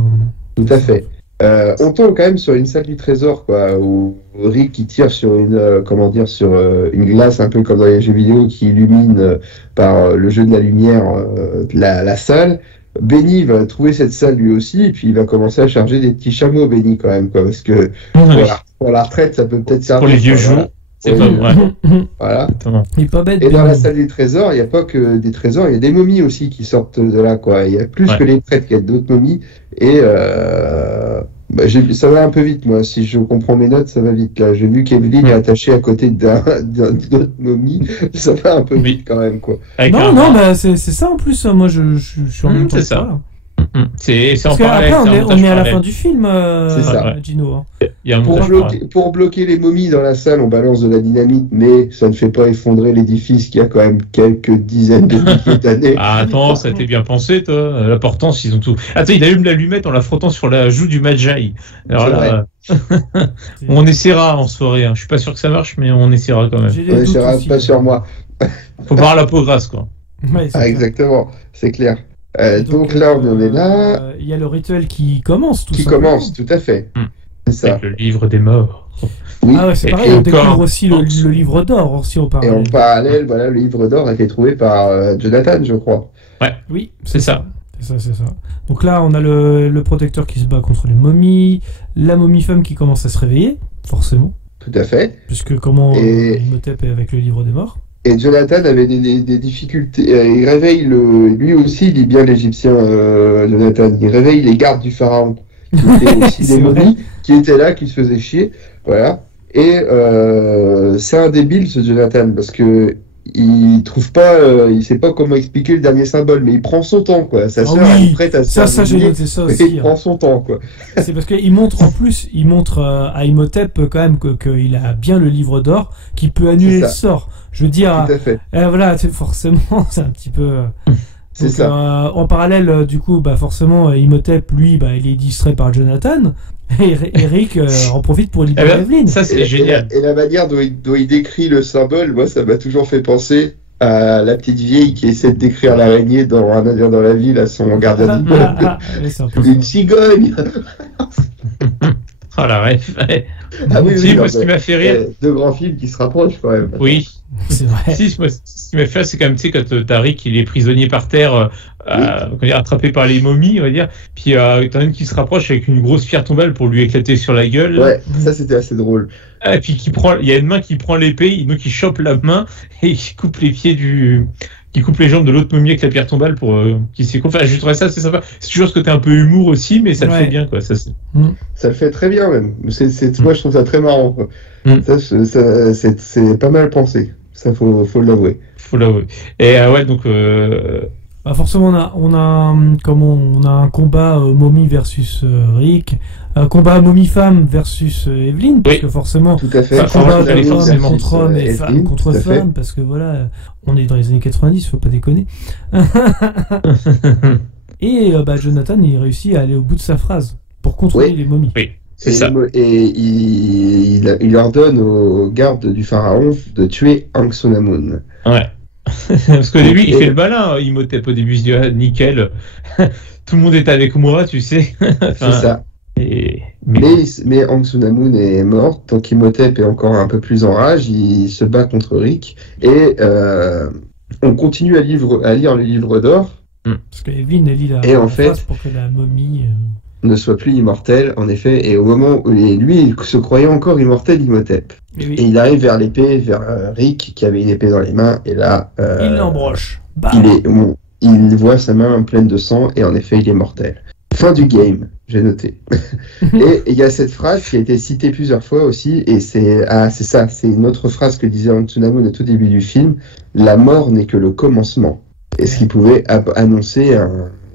Tout à fait. On tombe quand même sur une salle du trésor, quoi, où Rick qui tire sur une glace un peu comme dans les jeux vidéo qui illumine par le jeu de la lumière la salle. Benny va trouver cette salle lui aussi et puis il va commencer à charger des petits chameaux Benny quand même quoi parce que pour la retraite ça peut peut-être servir pour les vieux jours. C'est pas vrai. Voilà. Il est pas bête. Et dans la salle du trésor, il n'y a pas que des trésors, il y a des momies aussi qui sortent de là, quoi. Il y a plus que les prêtres, il y a d'autres momies. Et ça va un peu vite, moi. Si je comprends mes notes, ça va vite. Là, j'ai vu qu'Evelyn est attachée à côté d'autres momies. Ça va un peu vite quand même, quoi. Non, c'est ça en plus. Moi, je suis en même temps. C'est ça. C'est en parallèle. Après, on est à la fin du film, c'est ça. Gino. Pour bloquer les momies dans la salle, on balance de la dynamite, mais ça ne fait pas effondrer l'édifice qui a quand même quelques dizaines de milliers d'années. Ah, attends, ça a été bien pensé, toi. L'important, ils ont tout. Attends, il allume l'allumette en la frottant sur la joue du Majai. Alors là, on essaiera en soirée. Je suis pas sûr que ça marche, mais on essaiera quand même. On essaiera pas sur moi. Faut voir la peau grasse, quoi. Ouais, exactement, c'est clair. Donc là, on en est là. Il y a le rituel qui commence, tout à fait. C'est ça. Avec le livre des morts. Oui. Ah ouais, c'est pareil, on découvre aussi le livre d'or aussi au parallèle. Et en parallèle, voilà, le livre d'or a été trouvé par Jonathan, je crois. Ouais. Oui, c'est ça. C'est ça. Donc là, on a le protecteur qui se bat contre les momies, la momie femme qui commence à se réveiller, forcément. Tout à fait. Puisque comment Imhotep est avec le livre des morts. Et Jonathan avait des difficultés. Il réveille lui aussi, il lit bien l'Égyptien, Jonathan. Il réveille les gardes du pharaon, qui étaient aussi des momies, qui étaient là, qui se faisaient chier. Voilà. Et c'est un débile, ce Jonathan, parce que il trouve pas, il sait pas comment expliquer le dernier symbole, mais il prend son temps, quoi. Sa sœur est prête à se faire. Ça, j'ai noté ça aussi. Il prend son temps, quoi. C'est parce qu'il montre à Imhotep quand même qu'il a bien le livre d'or, qui peut annuler le sort. Je veux dire, voilà, forcément, c'est un petit peu. C'est ça. En parallèle, du coup, forcément, Imhotep, lui, il est distrait par Jonathan. Et Rick en profite pour libérer Evelyn. Ça, c'est génial. Et la manière dont il décrit le symbole, moi, ça m'a toujours fait penser à la petite vieille qui essaie de décrire l'araignée dans Un indien dans la ville à son gardien d'immeuble. Une cigogne. Oh la ref. Ah oui, moi, ce qui m'a fait rire. Deux grands films qui se rapprochent quand même. Oui. C'est vrai. Si, moi, ce qui m'a fait, c'est quand même, tu sais, quand t'as Rick, il est prisonnier par terre, attrapé par les momies, on va dire. Puis t'en as une qui se rapproche avec une grosse pierre tombale pour lui éclater sur la gueule. Ouais, ça c'était assez drôle. Et puis il y a une main qui prend l'épée, donc il chope la main et il coupe les pieds qui coupe les jambes de l'autre momie avec la pierre tombale pour qu'il s'y coupe. Enfin, je trouvais ça assez sympa. C'est toujours ce côté un peu humour aussi, mais ça le fait bien, quoi. Ça le fait très bien même. Moi, je trouve ça très marrant, quoi. C'est pas mal pensé. Ça, faut l'avouer. Et donc. Forcément, on a un combat momie versus Rick, un combat momie-femme versus Evelyn, parce que forcément, tout à fait. C'est un combat homme contre homme et femme contre femme, parce que voilà, on est dans les années 90, faut pas déconner. Et Jonathan, il réussit à aller au bout de sa phrase pour contrôler les momies. Oui. C'est ça. Et il ordonne aux gardes du pharaon de tuer Anxunamun. Ouais. Parce qu'au début, il fait le malin, Imhotep. Au début, il se dit, ah, nickel, tout le monde est avec moi, tu sais. C'est ça. Mais Anxunamun est mort, donc Imhotep est encore un peu plus en rage, il se bat contre Rick, et on continue à lire le livre d'or. Parce que Evelyne lit la phrase pour que la momie ne soit plus immortelle, en effet, et au moment où lui, il se croyait encore immortel, Imhotep. Et il arrive vers l'épée, vers Rick, qui avait une épée dans les mains, et là... il l'embroche. Il voit sa main pleine de sang, et en effet, il est mortel. Fin du game, j'ai noté. Et il y a cette phrase qui a été citée plusieurs fois aussi, et c'est une autre phrase que disait Anxunamun au tout début du film, « La mort n'est que le commencement ». Et ce qui pouvait annoncer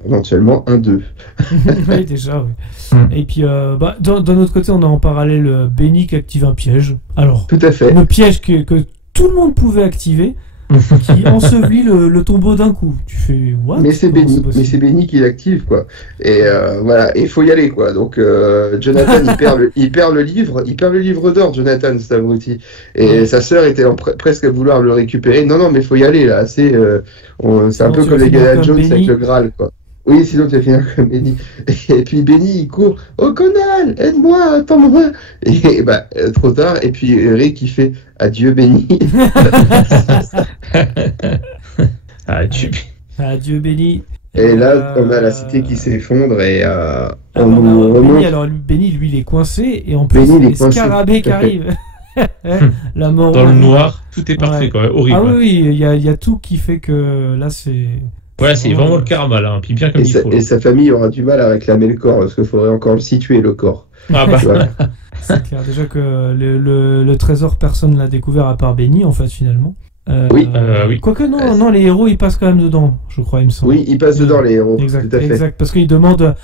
éventuellement un 2. Oui, déjà, oui. Et puis, d'un autre côté, on a en parallèle Benny qui active un piège. Alors, tout à fait. Le piège que tout le monde pouvait activer, qui ensevelit le tombeau d'un coup. Tu fais, what? Mais c'est Benny qui l'active, quoi. Et voilà, et il faut y aller, quoi. Donc, Jonathan, il perd le livre d'or, Jonathan, c'est abruti. Et sa sœur était presque à vouloir le récupérer. Non, mais il faut y aller, là. C'est un peu comme les Indiana Jones avec le Graal, quoi. Oui, sinon tu vas finir comme Benny. Et puis Benny, il court. Oh, Conal, aide-moi, attends-moi. Et trop tard. Et puis Rick, il fait adieu, Benny. Adieu, Benny. Et là, on a la cité qui s'effondre et on nous remonte. Alors, Benny, lui, il est coincé. Et en plus, les scarabées qui arrivent. La mort. Dans le noir, tout est parfait, quoi. Horrible. Ah oui, il y a tout qui fait que là, c'est. Voilà, c'est vraiment le karma là, puis bien comme il faut. Et sa famille aura du mal à réclamer le corps, parce qu'il faudrait encore le situer, le corps. Ah bah. Voilà. C'est clair, déjà que le trésor, personne l'a découvert à part Benny, en fait, finalement. Oui. Quoique non, les héros, ils passent quand même dedans, je crois, il me semble. Oui, ils passent dedans, les héros, exact, tout à fait. Exact, parce qu'ils demandent,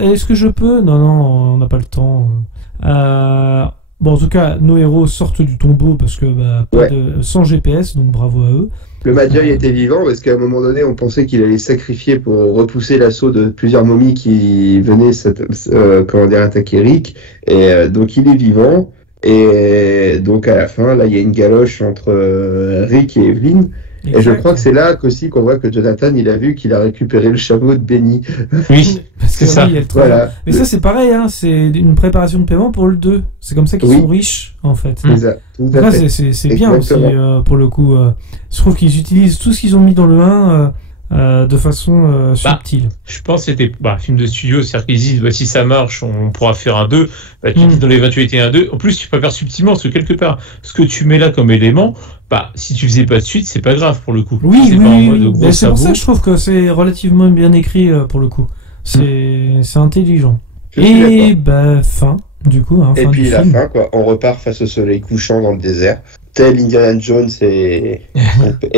est-ce que je peux? Non, on n'a pas le temps. Bon, en tout cas, nos héros sortent du tombeau, parce que sans GPS, donc bravo à eux. Le Magi était vivant parce qu'à un moment donné, on pensait qu'il allait sacrifier pour repousser l'assaut de plusieurs momies qui venaient attaquer Rick. Et donc il est vivant. Et donc à la fin, là, il y a une galoche entre Rick et Evelyn. Exact. Et je crois que c'est là qu'aussi qu'on voit que Jonathan, il a vu qu'il a récupéré le chameau de Benny. Oui, c'est ça. Voilà. Mais ça, c'est pareil, hein, c'est une préparation de paiement pour le 2. C'est comme ça qu'ils sont riches, en fait. Là, c'est bien aussi, pour le coup. Je trouve qu'ils utilisent tout ce qu'ils ont mis dans le 1 de façon subtile. Je pense que c'était un film de studio, c'est-à-dire qu'ils disent si ça marche, on pourra faire un 2. Tu dis dans l'éventualité un 2. En plus, tu peux faire subtilement, parce que quelque part, ce que tu mets là comme élément, si tu faisais pas de suite, c'est pas grave pour le coup. Oui. C'est pour ça que je trouve que c'est relativement bien écrit pour le coup. C'est intelligent. Et fin, du coup. Hein, et fin puis du la film. fin, quoi. On repart face au soleil couchant dans le désert. Tel Indiana Jones et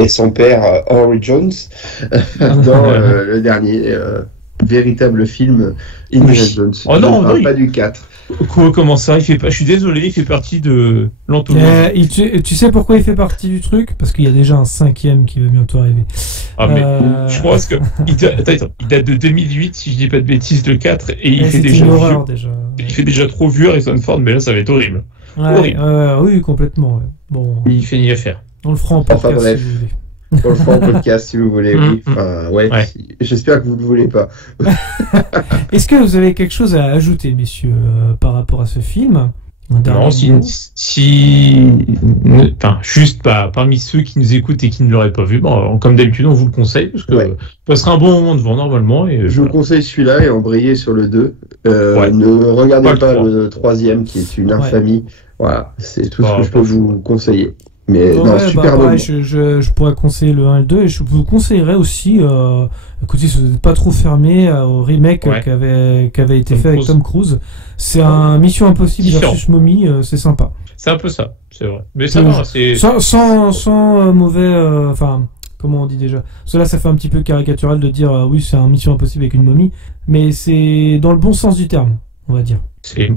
son père Henry Jones dans le dernier véritable film Indiana Jones. Oh non, pas du 4. Comment ça, je suis désolé, il fait partie de l'entourage. Tu sais pourquoi il fait partie du truc? Parce qu'il y a déjà un 5e qui va bientôt arriver. Ah mais je pense que il date de 2008 si je dis pas de bêtises, le 4, et il fait déjà vieux. Il fait déjà trop vieux Harrison Ford, mais là ça va être horrible. Oui, complètement. Ouais. Bon, il fait ni à faire. On le fera en podcast bref. si vous voulez. On le fera en podcast si vous voulez, oui. Enfin, j'espère que vous ne le voulez pas. Est-ce que vous avez quelque chose à ajouter, messieurs, par rapport à ce film? Non, juste parmi ceux qui nous écoutent et qui ne l'auraient pas vu, comme d'habitude, on vous le conseille, parce que ça sera un bon moment devant, normalement. Et je vous conseille celui-là et embrayez sur le 2. Ne regardez pas le 3e, qui est une infamie. Voilà, c'est tout ce que je peux vous conseiller. Mais super bon. Je pourrais conseiller le 1 et le 2, et je vous conseillerais aussi, écoutez, si vous n'êtes pas trop fermé au remake qui avait été fait avec Tom Cruise. C'est un Mission Impossible versus Mommy, c'est sympa. C'est un peu ça, c'est vrai. Mais ça va, c'est... Sans mauvais... comment on dit déjà? Cela, ça fait un petit peu caricatural de dire oui, c'est un Mission Impossible avec une momie, mais c'est dans le bon sens du terme, on va dire.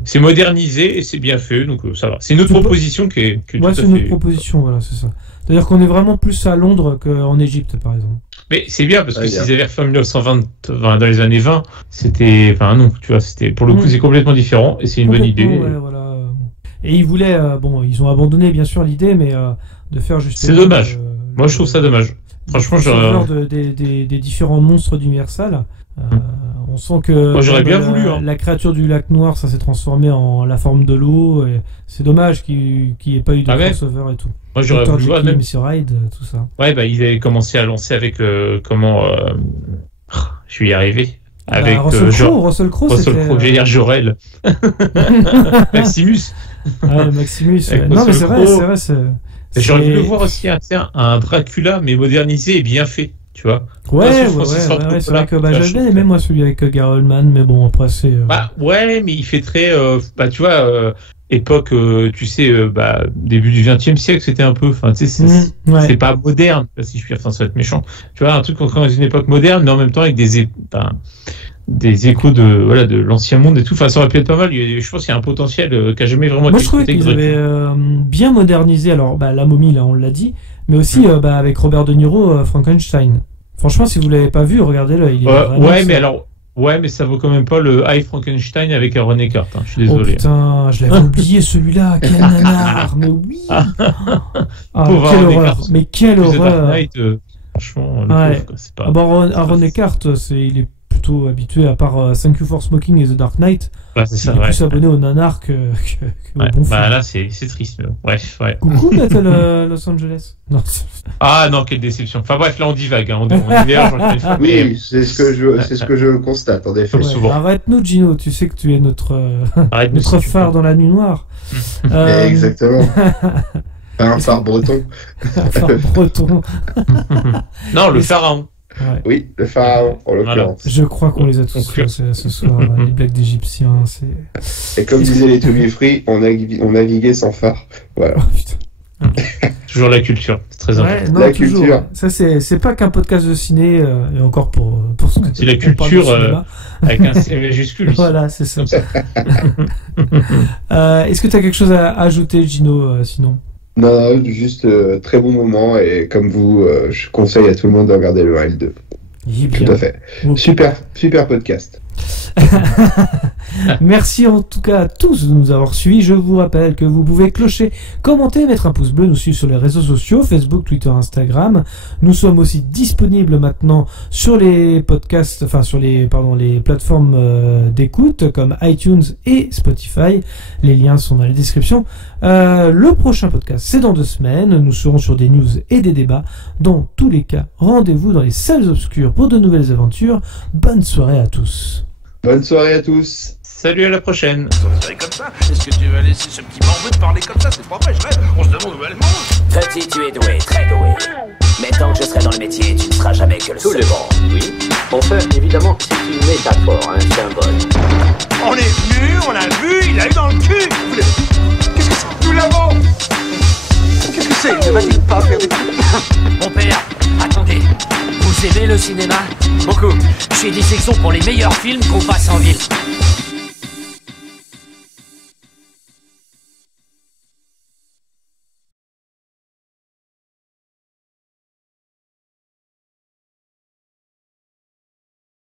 C'est modernisé et c'est bien fait, donc ça va. C'est une autre proposition qui est c'est une autre proposition, voilà, c'est ça. C'est-à-dire qu'on est vraiment plus à Londres qu'en Égypte, par exemple. Mais c'est bien parce que Ouais, s'ils bien. avaient refait en 1920, dans les années 20, c'était. Enfin, non, tu vois, c'était. Pour le coup, c'est complètement différent et c'est une bonne idée. Complètement, ouais, voilà. Et ils voulaient, bon, ils ont abandonné bien sûr l'idée, mais de faire justement. C'est dommage. Moi, je trouve ça dommage. Franchement, des différents monstres d'Universal. On sent que moi, j'aurais bien voulu. Hein. La créature du lac noir, ça s'est transformé en la forme de l'eau. Et c'est dommage qu'il n'y ait pas eu de crossover et tout. Moi, j'aurais Dr. voulu voir Jekyll, même. Mr. Hyde, tout ça. Ouais, bah, ils avaient commencé à lancer avec comment. Je vais y arriver. Avec Russell Crowe, c'était. J'allais dire Jorel. Maximus. Maximus. Avec Non, mais c'est Russell vrai. J'aurais voulu voir aussi un Dracula, mais modernisé et bien fait. Tu vois. Ouais, c'est vrai que j'avais bien aimé moi celui avec Gary Oldman, mais bon après c'est. Bah ouais, mais il fait très, tu vois, époque, tu sais, début du XXe siècle, c'était un peu, enfin tu sais, c'est pas moderne, si je puis dire, enfin ça va être méchant. Tu vois, un truc encore dans une époque moderne, mais en même temps avec des échos de l'ancien monde et tout. Enfin ça aurait pu être pas mal. Je pense qu'il y a un potentiel qui a jamais vraiment. Moi je trouvais qu'ils avaient bien modernisé. Alors la momie là on l'a dit, mais aussi avec Robert De Niro Frankenstein. Franchement, si vous l'avez pas vu, regardez-le. Il est mais ça vaut quand même pas le High Frankenstein avec Aaron Eckhart. Hein, je suis désolé. Oh putain, je l'avais oublié celui-là. Quel nanar, mais oui. Quelle horreur. Mais quelle horreur. Franchement, c'est pas. Aaron Eckhart, il est plutôt habitué, à part Thank You for Smoking et The Dark Knight. Bah, c'est ça, il est plus abonné au nanar que au bon film. Là, c'est triste. Bref, ouais. Coucou, Battle Los Angeles. Non. Ah non, quelle déception. Enfin bref, là on divague. On diverge. Oui, c'est ce que je constate en effet. Souvent. Arrête-nous, Gino. Tu sais que tu es notre phare dans la nuit noire. Exactement. Un phare breton. Un phare breton. Non, le pharaon. Ouais. Oui, le pharaon, en l'occurrence. Je crois qu'on les a tous fait ce soir, les blagues d'Égyptiens. Et comme disaient les To Be Free, on naviguait sans phare. Voilà. Oh, putain. Toujours la culture, c'est très important. Non, la toujours. Culture. Ça, c'est pas qu'un podcast de ciné, et encore pour ce que c'est la culture avec un C majuscule. Voilà, c'est ça. Est-ce que tu as quelque chose à ajouter, Gino, sinon? Non, juste très bon moment et comme vous, je conseille à tout le monde de regarder le Wild 2. Tout à fait. Okay. Super podcast. Merci en tout cas à tous de nous avoir suivis. Je vous rappelle que vous pouvez clocher, commenter, mettre un pouce bleu, nous suivre sur les réseaux sociaux, Facebook, Twitter, Instagram. Nous sommes aussi disponibles maintenant sur les podcasts, sur les plateformes d'écoute comme iTunes et Spotify. Les liens sont dans la description. Le prochain podcast, c'est dans 2 semaines. Nous serons sur des news et des débats. Dans tous les cas, rendez-vous dans les salles obscures pour de nouvelles aventures. Bonne soirée à tous. Bonne soirée à tous. Salut, à la prochaine. Comme ça, est-ce que tu vas laisser ce petit morveux de parler comme ça? C'est pas vrai, je rêve. On se demande où elle mange. Petit, tu es doué, très doué. Mais tant que je serai dans le métier, tu ne seras jamais que le Tout seul. le monde, oui. Enfin, évidemment, c'est une métaphore, un symbole. On est venu, on l'a vu, il a eu dans le cul. Qu'est-ce que c'est? Nous l'avons. Qu'est-ce que c'est? Ne va-t-il pas faire des trucs? Mon père, attendez. Vous aimez le cinéma? Beaucoup. Chez Dissection pour les meilleurs films qu'on passe en ville.